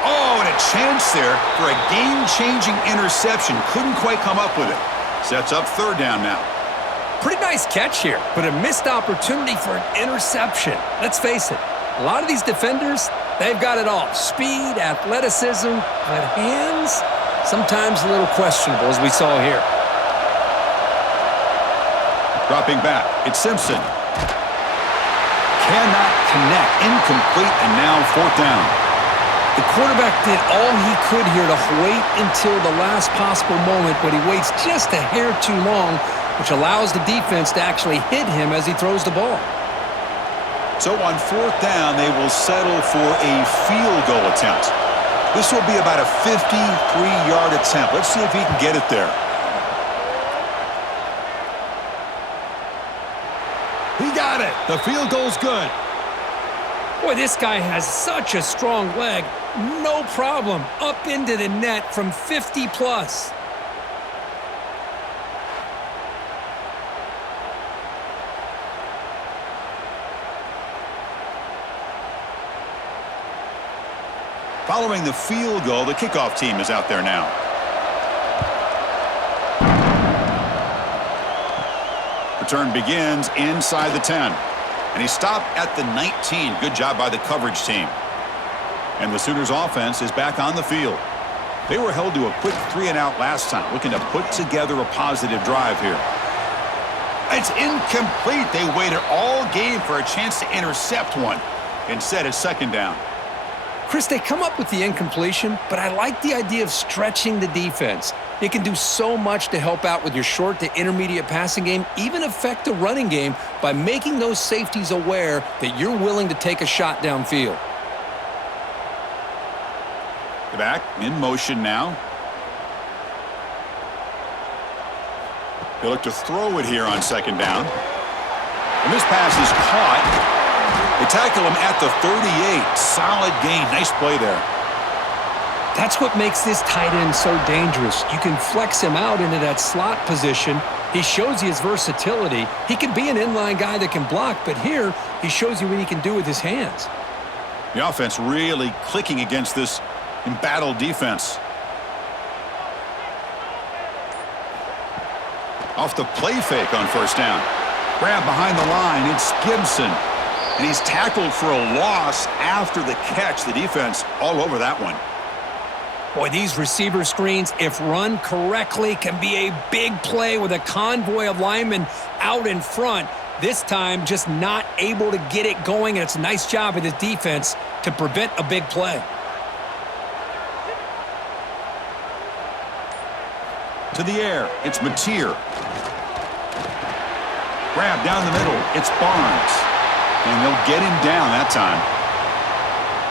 Oh, and a chance there for a game-changing interception. Couldn't quite come up with it. Sets up third down now. Pretty nice catch here, but a missed opportunity for an interception. Let's face it, a lot of these defenders, they've got it all. Speed, athleticism, but hands, sometimes a little questionable, as we saw here. Dropping back, it's Simpson. Cannot connect, incomplete, and now fourth down. The quarterback did all he could here to wait until the last possible moment, but he waits just a hair too long, which allows the defense to actually hit him as he throws the ball. So on fourth down, they will settle for a field goal attempt. This will be about a 53-yard attempt. Let's see if he can get it there. He got it. The field goal's good. Boy, this guy has such a strong leg. No problem. Up into the net from 50 plus. Following the field goal, the kickoff team is out there now. Return begins inside the 10. And he stopped at the 19. Good job by the coverage team. And the Sooners offense is back on the field. They were held to a quick 3-and-out last time, looking to put together a positive drive here. It's incomplete. They waited all game for a chance to intercept one. Instead, it's second down. Chris, they come up with the incompletion, but I like the idea of stretching the defense. It can do so much to help out with your short to intermediate passing game, even affect the running game by making those safeties aware that you're willing to take a shot downfield. The back in motion now. They look to throw it here on second down. And this pass is caught. They tackle him at the 38. Solid gain. Nice play there. That's what makes this tight end so dangerous. You can flex him out into that slot position. He shows you his versatility. He can be an inline guy that can block, but here he shows you what he can do with his hands. The offense really clicking against this embattled defense. Off the play fake on first down. Grab behind the line. It's Gibson. And he's tackled for a loss after the catch. The defense all over that one. Boy, these receiver screens, if run correctly, can be a big play with a convoy of linemen out in front. This time, just not able to get it going, and it's a nice job of this defense to prevent a big play. To the air, it's Mateer. Grab down the middle, it's Barnes. And they'll get him down that time.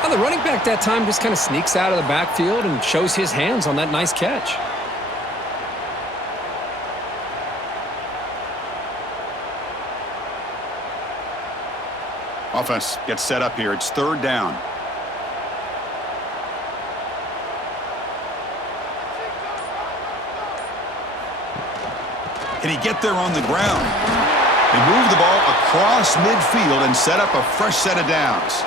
Well, the running back that time just kind of sneaks out of the backfield and shows his hands on that nice catch. Offense gets set up here. It's third down. Can he get there on the ground? They move the ball across midfield and set up a fresh set of downs.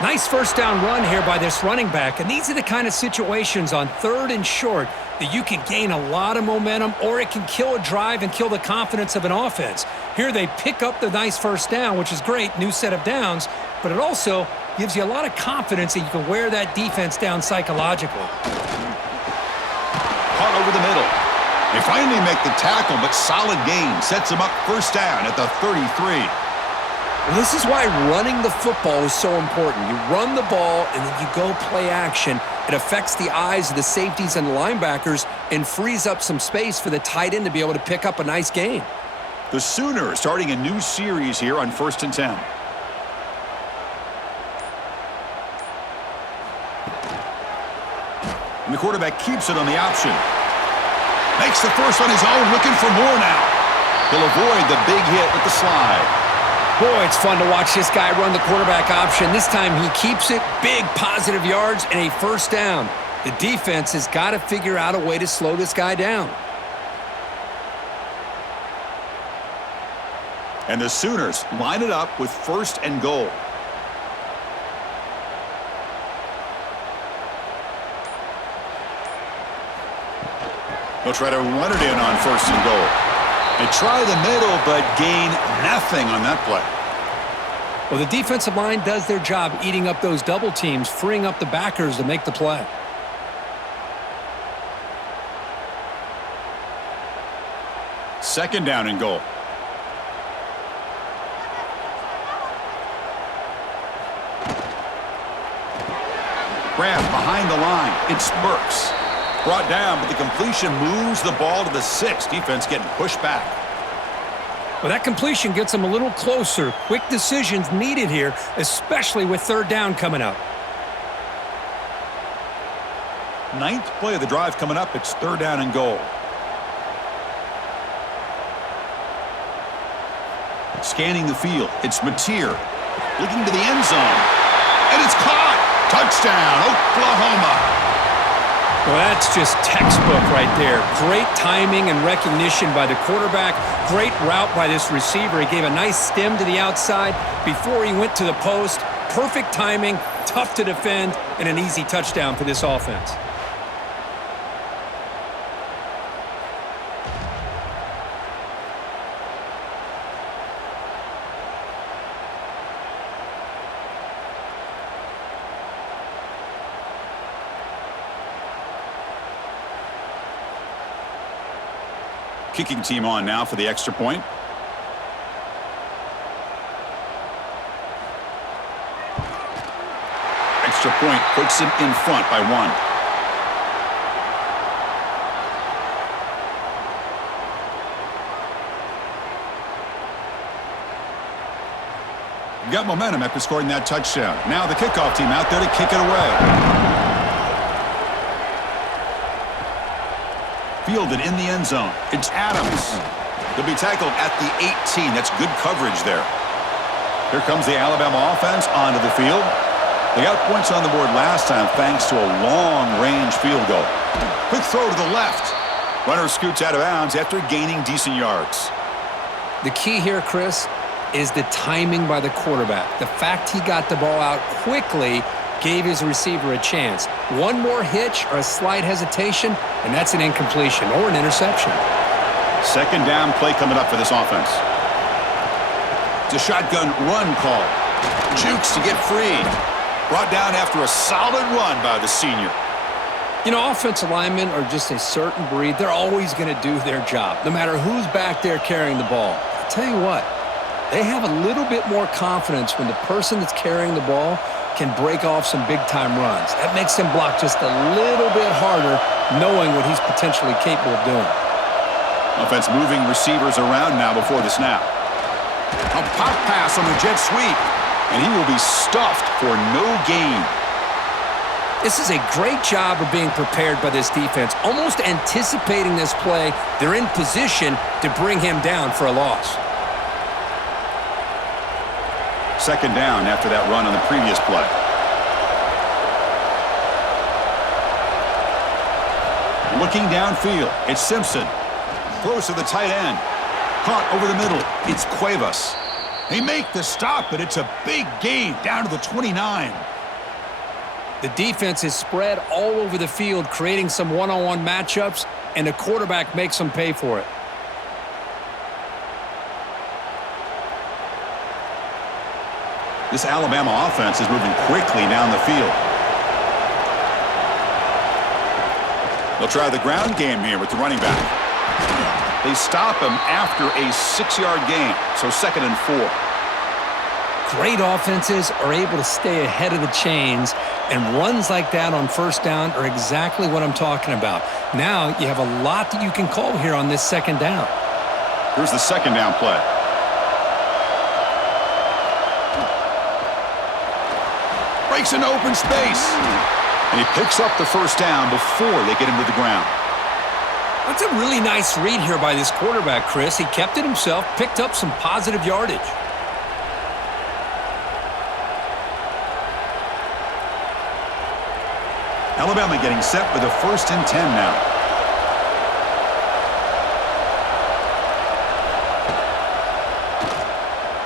Nice first down run here by this running back, and these are the kind of situations on third and short that you can gain a lot of momentum, or it can kill a drive and kill the confidence of an offense. Here they pick up the nice first down, which is great, new set of downs, but it also gives you a lot of confidence that you can wear that defense down psychologically. Caught over the middle. They finally make the tackle, but solid gain sets them up first down at the 33. Well, this is why running the football is so important. You run the ball, and then you go play action. It affects the eyes of the safeties and the linebackers and frees up some space for the tight end to be able to pick up a nice gain. The Sooners starting a new series here on 1st and 10. And the quarterback keeps it on the option. Makes the first on his own, looking for more now. He'll avoid the big hit with the slide. Boy, it's fun to watch this guy run the quarterback option. This time he keeps it, big positive yards, and a first down. The defense has got to figure out a way to slow this guy down. And the Sooners line it up with 1st and goal. They'll try to run it in on 1st and goal. They try the middle, but gain nothing on that play. Well, the defensive line does their job eating up those double teams, freeing up the backers to make the play. Second down and goal. Grab behind the line. It's Burks. Brought down, but the completion moves the ball to the 6. Defense getting pushed back. Well, that completion gets them a little closer. Quick decisions needed here, especially with third down coming up. 9th play of the drive coming up. It's third down and goal. Scanning the field. It's Mateer. Looking to the end zone. And it's caught. Touchdown, Oklahoma. Well, that's just textbook right there. Great timing and recognition by the quarterback. Great route by this receiver. He gave a nice stem to the outside before he went to the post. Perfect timing, tough to defend, and an easy touchdown for this offense. Kicking team on now for the extra point. Extra point puts him in front by 1. Got momentum after scoring that touchdown. Now the kickoff team out there to kick it away. Fielded in the end zone. It's Adams. He'll be tackled at the 18. That's good coverage there. Here comes the Alabama offense onto the field. They got points on the board last time thanks to a long-range field goal. Quick throw to the left. Runner scoots out of bounds after gaining decent yards. The key here, Chris, is the timing by the quarterback. The fact he got the ball out quickly gave his receiver a chance. One more hitch or a slight hesitation, and that's an incompletion or an interception. Second down play coming up for this offense. It's a shotgun run call. Jukes to get free. Brought down after a solid run by the senior. You know, offensive linemen are just a certain breed. They're always going to do their job, no matter who's back there carrying the ball. I'll tell you what, they have a little bit more confidence when the person that's carrying the ball can break off some big-time runs. That makes him block just a little bit harder, knowing what he's potentially capable of doing. Offense moving receivers around now before the snap. A pop pass on the jet sweep, and he will be stuffed for no gain. This is a great job of being prepared by this defense, almost anticipating this play. They're in position to bring him down for a loss. Second down after that run on the previous play. Looking downfield, it's Simpson. Throws to the tight end. Caught over the middle, it's Cuevas. They make the stop, but it's a big gain down to the 29. The defense is spread all over the field, creating some one-on-one matchups, and the quarterback makes them pay for it. This Alabama offense is moving quickly down the field. They'll try the ground game here with the running back. They stop him after a 6-yard gain, so 2nd and 4. Great offenses are able to stay ahead of the chains, and runs like that on first down are exactly what I'm talking about. Now you have a lot that you can call here on this second down. Here's the second down play. Breaks into open space. And he picks up the first down before they get him to the ground. That's a really nice read here by this quarterback, Chris. He kept it himself, picked up some positive yardage. Alabama getting set with a 1st and 10 now.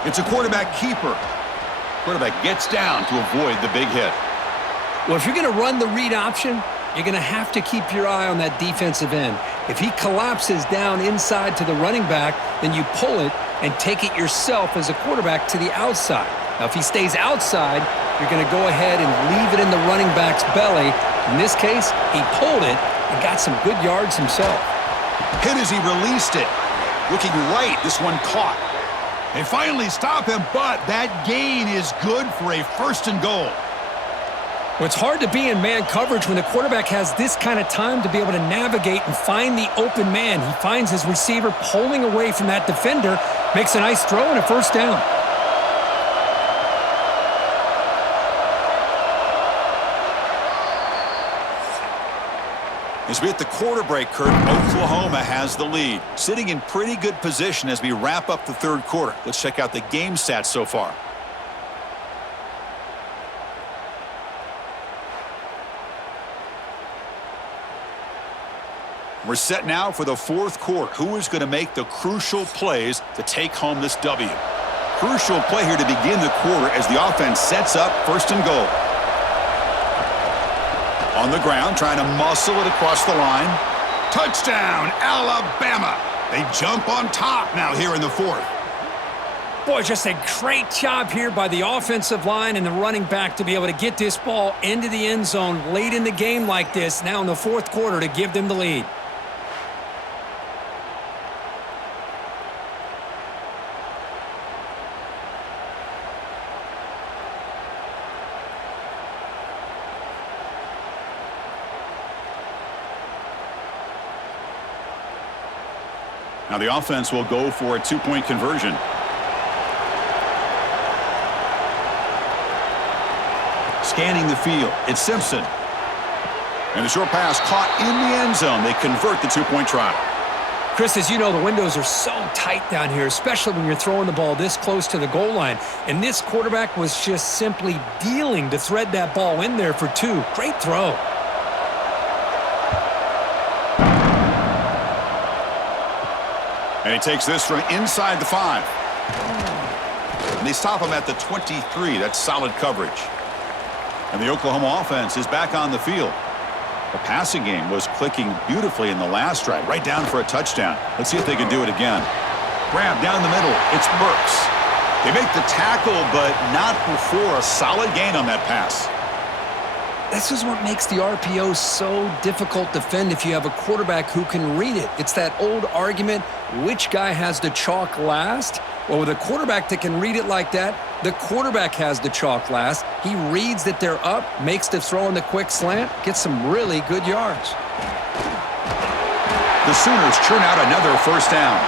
It's a quarterback keeper. Quarterback gets down to avoid the big hit. Well, if you're going to run the read option, you're going to have to keep your eye on that defensive end. If he collapses down inside to the running back, then you pull it and take it yourself as a quarterback to the outside. Now, if he stays outside, you're going to go ahead and leave it in the running back's belly. In this case, he pulled it and got some good yards himself. Hit as he released it. Looking right, this one caught. They finally stop him, but that gain is good for a 1st and goal. Well, it's hard to be in man coverage when the quarterback has this kind of time to be able to navigate and find the open man. He finds his receiver pulling away from that defender, makes a nice throw and a first down. As we hit the quarter break, Kurt, Oklahoma has the lead. Sitting in pretty good position as we wrap up the 3rd quarter. Let's check out the game stats so far. We're set now for the 4th quarter. Who is going to make the crucial plays to take home this W? Crucial play here to begin the quarter as the offense sets up 1st and goal. On the ground, trying to muscle it across the line. Touchdown, Alabama. They jump on top now here in the 4th. Boy, just a great job here by the offensive line and the running back to be able to get this ball into the end zone late in the game like this, now in the 4th quarter, to give them the lead. Now the offense will go for a 2-point conversion. Scanning the field, it's Simpson. And the short pass caught in the end zone. They convert the 2-point try. Chris, as you know, the windows are so tight down here, especially when you're throwing the ball this close to the goal line. And this quarterback was just simply dealing to thread that ball in there for 2. Great throw. And he takes this from inside the 5. And they stop him at the 23. That's solid coverage. And the Oklahoma offense is back on the field. The passing game was clicking beautifully in the last drive, right down for a touchdown. Let's see if they can do it again. Grab down the middle. It's Burks. They make the tackle, but not before a solid gain on that pass. This is what makes the RPO so difficult to defend if you have a quarterback who can read it. It's that old argument, which guy has the chalk last? Well, with a quarterback that can read it like that, the quarterback has the chalk last. He reads that they're up, makes the throw in the quick slant, gets some really good yards. The Sooners churn out another first down.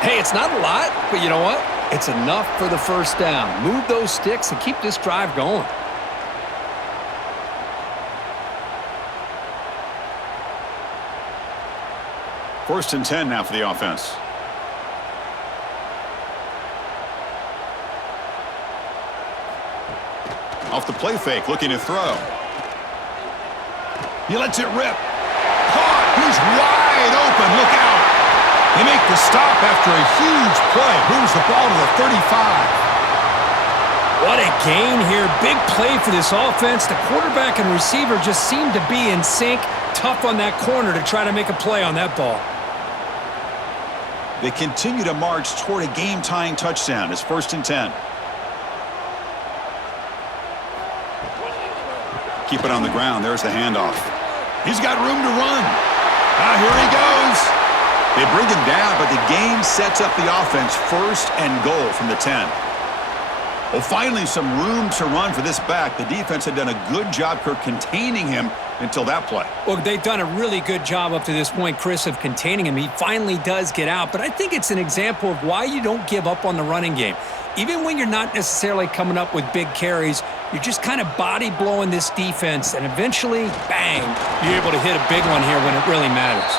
Hey, it's not a lot, but you know what? It's enough for the first down. Move those sticks and keep this drive going. First and 10 now for the offense. Off the play fake, looking to throw. He lets it rip. Caught! He's wide open. Look out! They make the stop after a huge play. Moves the ball to the 35. What a gain here. Big play for this offense. The quarterback and receiver just seem to be in sync. Tough on that corner to try to make a play on that ball. They continue to march toward a game-tying touchdown. It's first and 10. Keep it on the ground. There's the handoff. He's got room to run. Here he goes. They bring him down, but the game sets up the offense first and goal from the 10. Well, finally some room to run for this back. The defense had done a good job for containing him until that play. Well, they've done a really good job up to this point, Chris, of containing him. He finally does get out, but I think it's an example of why you don't give up on the running game. Even when you're not necessarily coming up with big carries, you're just kind of body blowing this defense, and eventually, bang, you're able to hit a big one here when it really matters.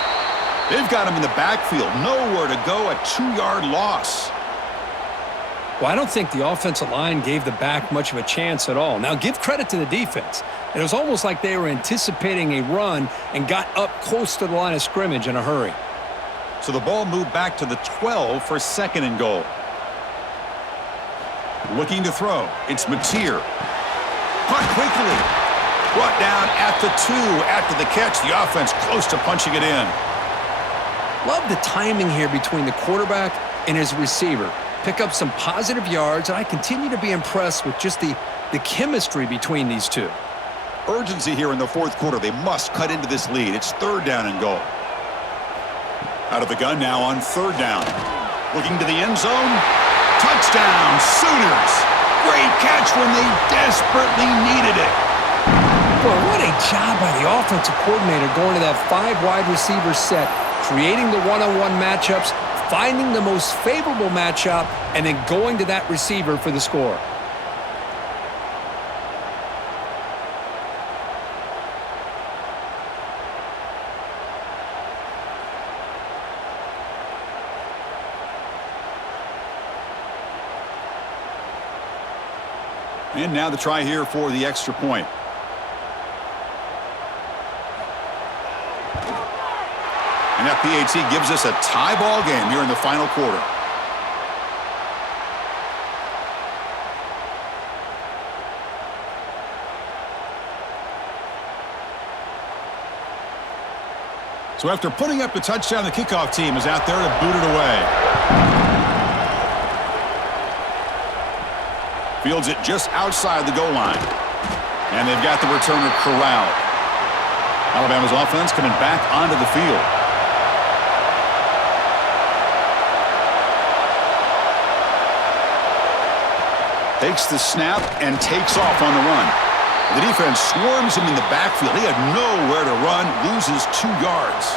They've got him in the backfield. Nowhere to go, a 2-yard loss. Well, I don't think the offensive line gave the back much of a chance at all. Now, give credit to the defense. It was almost like they were anticipating a run and got up close to the line of scrimmage in a hurry. So the ball moved back to the 12 for second and goal. Looking to throw. It's Mateer. Caught quickly. Brought down at the 2 after the catch. The offense close to punching it in. Love the timing here between the quarterback and his receiver. Pick up some positive yards, and I continue to be impressed with just the chemistry between these two. Urgency here in the fourth quarter. They must cut into this lead. It's third down and goal. Out of the gun now on third down. Looking to the end zone. Touchdown, Sooners. Great catch when they desperately needed it. Boy, what a job by the offensive coordinator going to that 5 wide receiver set, creating the one-on-one matchups, finding the most favorable matchup, and then going to that receiver for the score. And now the try here for the extra point. And that PAT gives us a tie ball game here in the final quarter. So after putting up the touchdown, the kickoff team is out there to boot it away. Fields it just outside the goal line. And they've got the returner corralled. Alabama's offense coming back onto the field. Takes the snap and takes off on the run. The defense swarms him in the backfield. He had nowhere to run, loses 2 yards.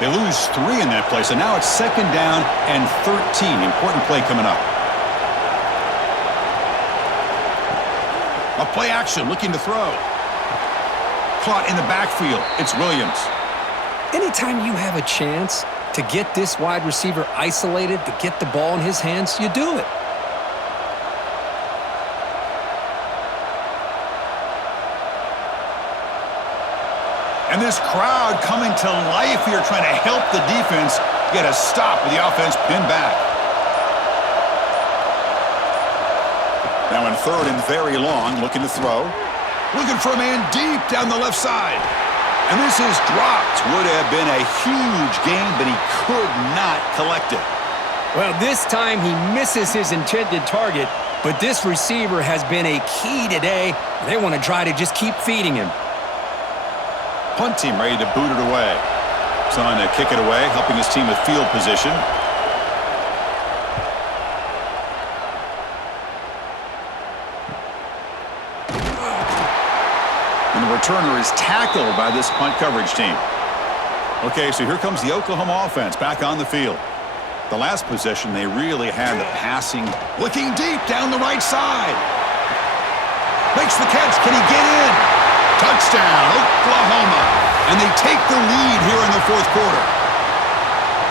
They lose 3 in that play, so now it's second down and 13. Important play coming up. A play action, looking to throw. Caught in the backfield. It's Williams. Anytime you have a chance to get this wide receiver isolated, to get the ball in his hands, you do it. And this crowd coming to life here, trying to help the defense get a stop with the offense pinned back. Now in third and very long, looking to throw. Looking for a man deep down the left side. And this is dropped. Would have been a huge gain, but he could not collect it. Well, this time he misses his intended target, but this receiver has been a key today. They want to try to just keep feeding him. Punt team ready to boot it away. Trying to kick it away, helping his team with field position. And the returner is tackled by this punt coverage team. Okay, so here comes the Oklahoma offense back on the field. The last possession, they really had the passing. Looking deep down the right side. Makes the catch. Can he get in? Touchdown, Oklahoma. And they take the lead here in the fourth quarter.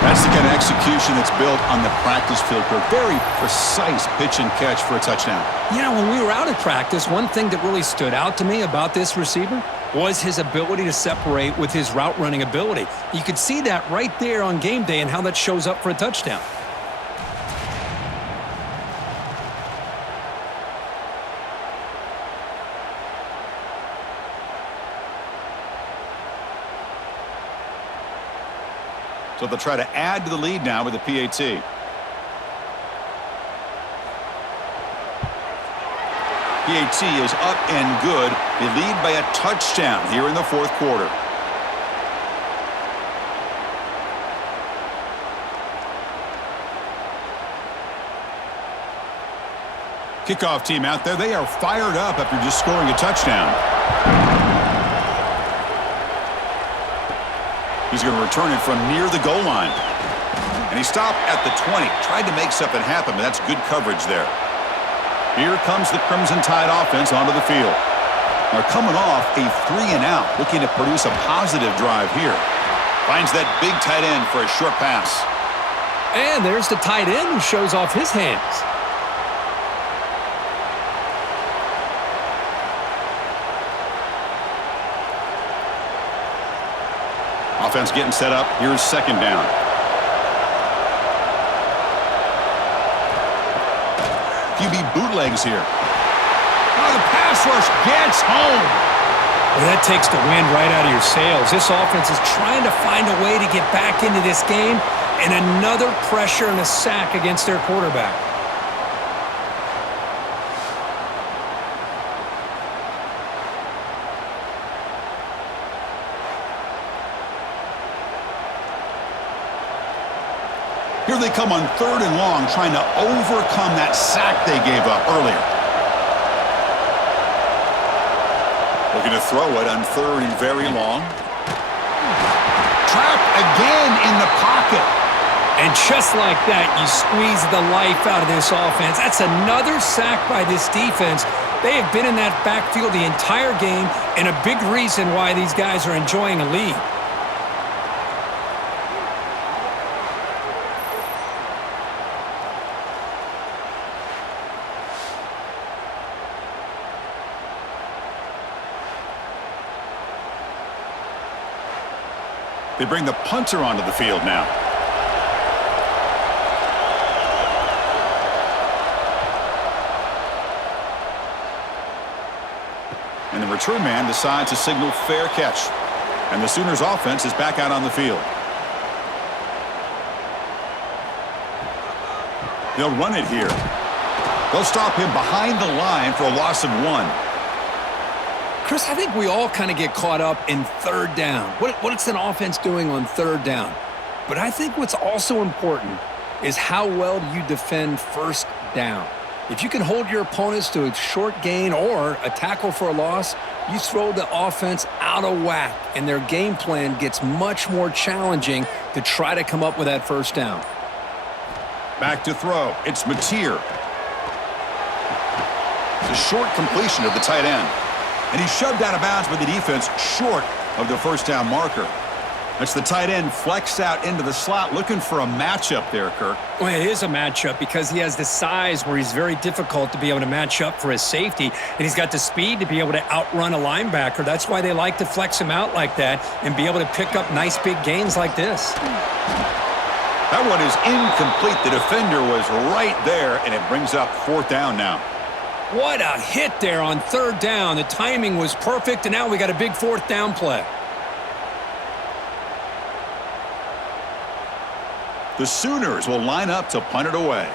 That's the kind of execution that's built on the practice field. Very precise pitch and catch for a touchdown. You know, when we were out at practice, one thing that really stood out to me about this receiver was his ability to separate with his route running ability. You could see that right there on game day and how that shows up for a touchdown. So they'll try to add to the lead now with the PAT. PAT is up and good. They lead by a touchdown here in the fourth quarter. Kickoff team out there. They are fired up after just scoring a touchdown. He's going to return it from near the goal line. And he stopped at the 20. Tried to make something happen, but that's good coverage there. Here comes the Crimson Tide offense onto the field. They're coming off a 3-and-out, looking to produce a positive drive here. Finds that big tight end for a short pass. And there's the tight end who shows off his hands. Offense getting set up. Here's second down. QB bootlegs here. Oh, the pass rush gets home. Well, that takes the wind right out of your sails. This offense is trying to find a way to get back into this game, and another pressure and a sack against their quarterback. Here they come on third and long, trying to overcome that sack they gave up earlier. Looking to throw it on third and very long. Trapped again in the pocket. And just like that, you squeeze the life out of this offense. That's another sack by this defense. They have been in that backfield the entire game, and a big reason why these guys are enjoying a lead. They bring the punter onto the field now. And the return man decides to signal fair catch. And the Sooners offense is back out on the field. They'll run it here. They'll stop him behind the line for a loss of 1. Chris, I think we all kind of get caught up in third down. What's an offense doing on third down? But I think what's also important is how well do you defend first down. If you can hold your opponents to a short gain or a tackle for a loss, you throw the offense out of whack, and their game plan gets much more challenging to try to come up with that first down. Back to throw. It's Mateer. It's a short completion of the tight end. And he's shoved out of bounds by the defense short of the first down marker. That's the tight end flexed out into the slot, looking for a matchup there, Kirk. Well, it is a matchup because he has the size where he's very difficult to be able to match up for his safety, and he's got the speed to be able to outrun a linebacker. That's why they like to flex him out like that and be able to pick up nice big gains like this. That one is incomplete. The defender was right there, and it brings up 4th down now. What a hit there on 3rd down. The timing was perfect, and now we got a big 4th down play. The Sooners will line up to punt it away.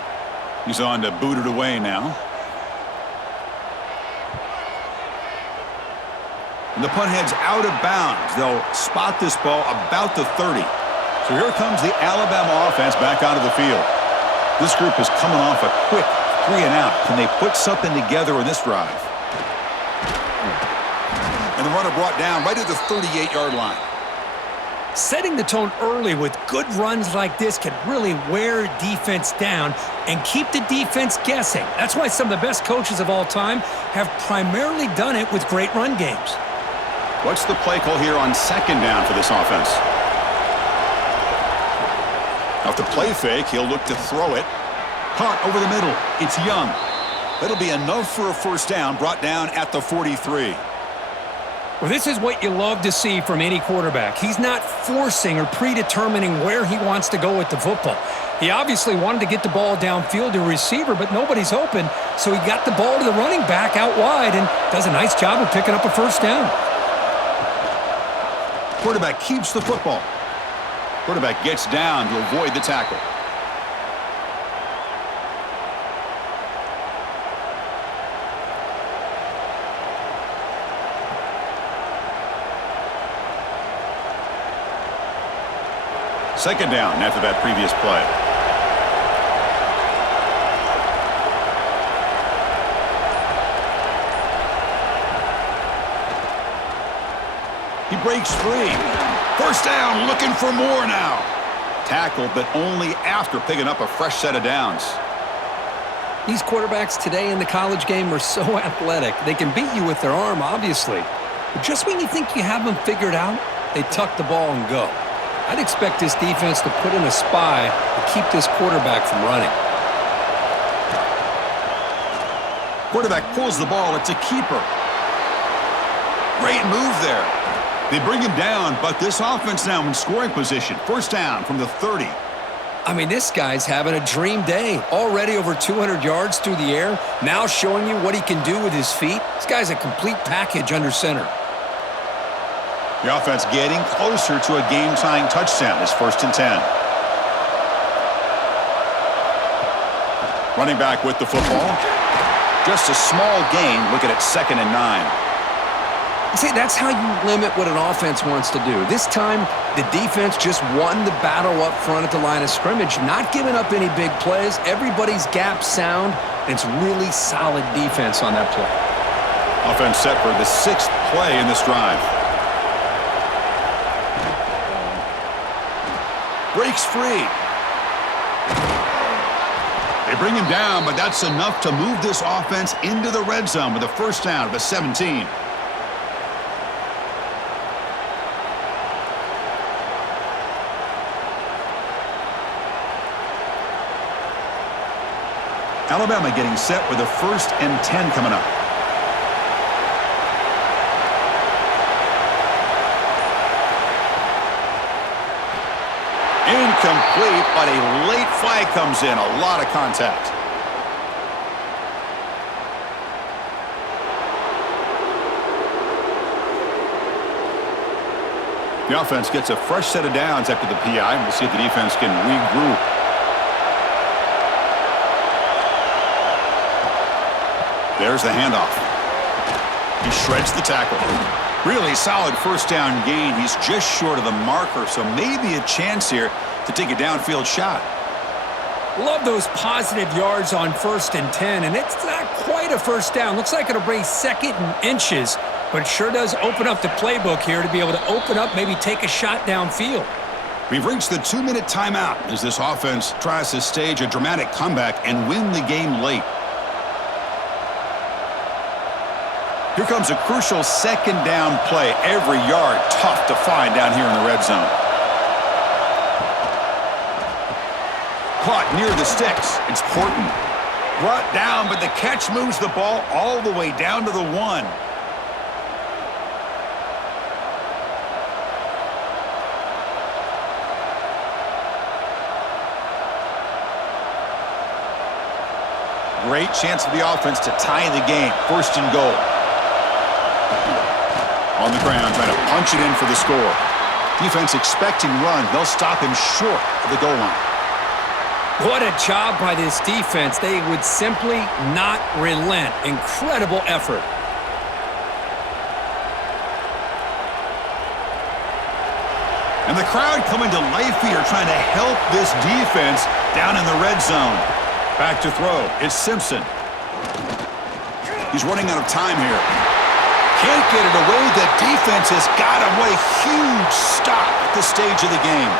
He's on to boot it away now. And the punt heads out of bounds. They'll spot this ball about the 30. So here comes the Alabama offense back onto the field. This group is coming off a quick 3 and out. Can they put something together in this drive? And the runner brought down right at the 38-yard line. Setting the tone early with good runs like this can really wear defense down and keep the defense guessing. That's why some of the best coaches of all time have primarily done it with great run games. What's the play call here on 2nd down for this offense? Off the play fake, he'll look to throw it. Caught over the middle. It's Young. That'll be enough for a 1st down, brought down at the 43. Well, this is what you love to see from any quarterback. He's not forcing or predetermining where he wants to go with the football. He obviously wanted to get the ball downfield to a receiver, but nobody's open, so he got the ball to the running back out wide and does a nice job of picking up a 1st down. Quarterback keeps the football. Quarterback gets down to avoid the tackle. Second down after that previous play. He breaks free. 1st down, looking for more now. Tackled, but only after picking up a fresh set of downs. These quarterbacks today in the college game are so athletic. They can beat you with their arm, obviously. But just when you think you have them figured out, they tuck the ball and go. I'd expect this defense to put in a spy to keep this quarterback from running. Quarterback pulls the ball. It's a keeper. Great move there. They bring him down, but this offense now in scoring position. 1st down from the 30. I mean, this guy's having a dream day. Already over 200 yards through the air. Now showing you what he can do with his feet. This guy's a complete package under center. The offense getting closer to a game-tying touchdown. It's 1st and 10. Running back with the football. Just a small gain. Looking at 2nd and 9. See, that's how you limit what an offense wants to do. This time, the defense just won the battle up front at the line of scrimmage, not giving up any big plays. Everybody's gap sound, and it's really solid defense on that play. Offense set for the 6th play in this drive. Breaks free. They bring him down, but that's enough to move this offense into the red zone with a 1st down of the 17. Alabama getting set with a 1st and 10 coming up. Incomplete, but a late flag comes in. A lot of contact. The offense gets a fresh set of downs after the PI. We'll see if the defense can regroup. There's the handoff. He shreds the tackle. Really solid 1st down gain. He's just short of the marker, so maybe a chance here to take a downfield shot. Love those positive yards on 1st and 10, and it's not quite a 1st down. Looks like it'll bring 2nd and inches, but it sure does open up the playbook here to be able to open up, maybe take a shot downfield. We've reached the 2-minute timeout as this offense tries to stage a dramatic comeback and win the game late. Here comes a crucial 2nd down play. Every yard tough to find down here in the red zone. Caught near the sticks. It's Porton. Brought down, but the catch moves the ball all the way down to the 1. Great chance for the offense to tie the game. First and goal. On the ground, trying to punch it in for the score. Defense expecting run. They'll stop him short of the goal line. What a job by this defense. They would simply not relent. Incredible effort. And the crowd coming to life here, trying to help this defense down in the red zone. Back to throw. It's Simpson. He's running out of time here. Can't get it away. The defense has got him. What a huge stop at this stage of the game.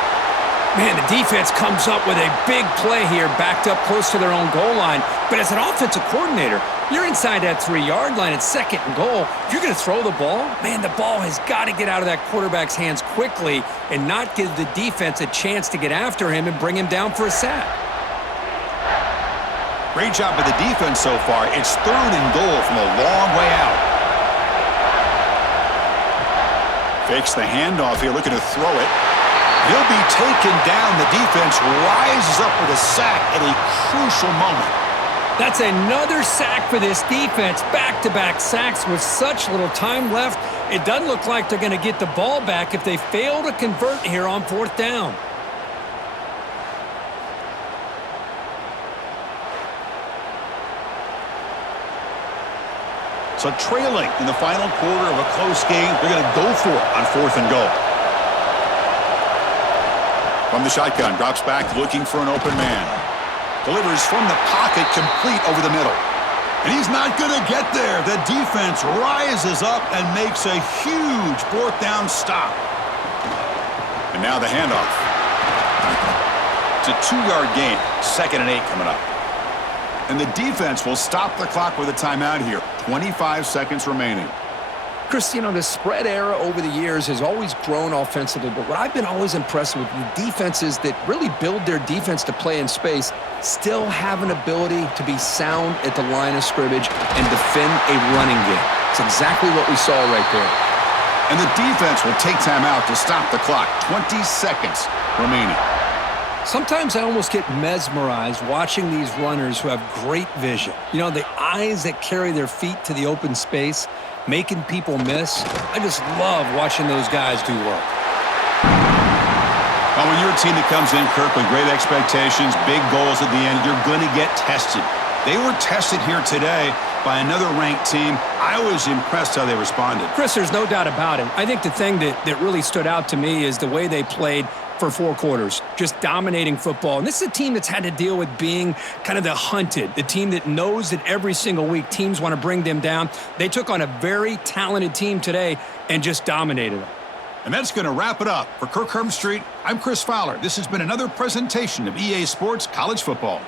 Man, the defense comes up with a big play here, backed up close to their own goal line. But as an offensive coordinator, you're inside that 3-yard line at second and goal. If you're going to throw the ball, man, the ball has got to get out of that quarterback's hands quickly and not give the defense a chance to get after him and bring him down for a sack. Great job by the defense so far. It's third and goal from a long way out. Fakes the handoff here, looking to throw it. He'll be taken down. The defense rises up with a sack at a crucial moment. That's another sack for this defense. Back-to-back sacks with such little time left. It doesn't look like they're going to get the ball back if they fail to convert here on fourth down. So trailing in the final quarter of a close game, they're going to go for it on fourth and goal. From the shotgun, drops back looking for an open man. Delivers from the pocket, complete over the middle. And he's not going to get there. The defense rises up and makes a huge fourth down stop. And now the handoff. It's a 2-yard gain. 2nd and 8 coming up. And the defense will stop the clock with a timeout here. 25 seconds remaining. Chris, you know, the spread era over the years has always grown offensively, but what I've been always impressed with the defenses that really build their defense to play in space still have an ability to be sound at the line of scrimmage and defend a running game. It's exactly what we saw right there. And the defense will take time out to stop the clock. 20 seconds remaining. Sometimes I almost get mesmerized watching these runners who have great vision. You know, the eyes that carry their feet to the open space, making people miss. I just love watching those guys do work. Well, when you're a team that comes in, Kirk, with great expectations, big goals at the end, you're going to get tested. They were tested here today by another ranked team. I was impressed how they responded. Chris, there's no doubt about it. I think the thing that really stood out to me is the way they played for 4 quarters, just dominating football. And this is a team that's had to deal with being kind of the hunted, the team that knows that every single week teams want to bring them down. They took on a very talented team today and just dominated them. And that's going to wrap it up. For Kirk Herbstreit, I'm Chris Fowler. This has been another presentation of EA Sports College Football.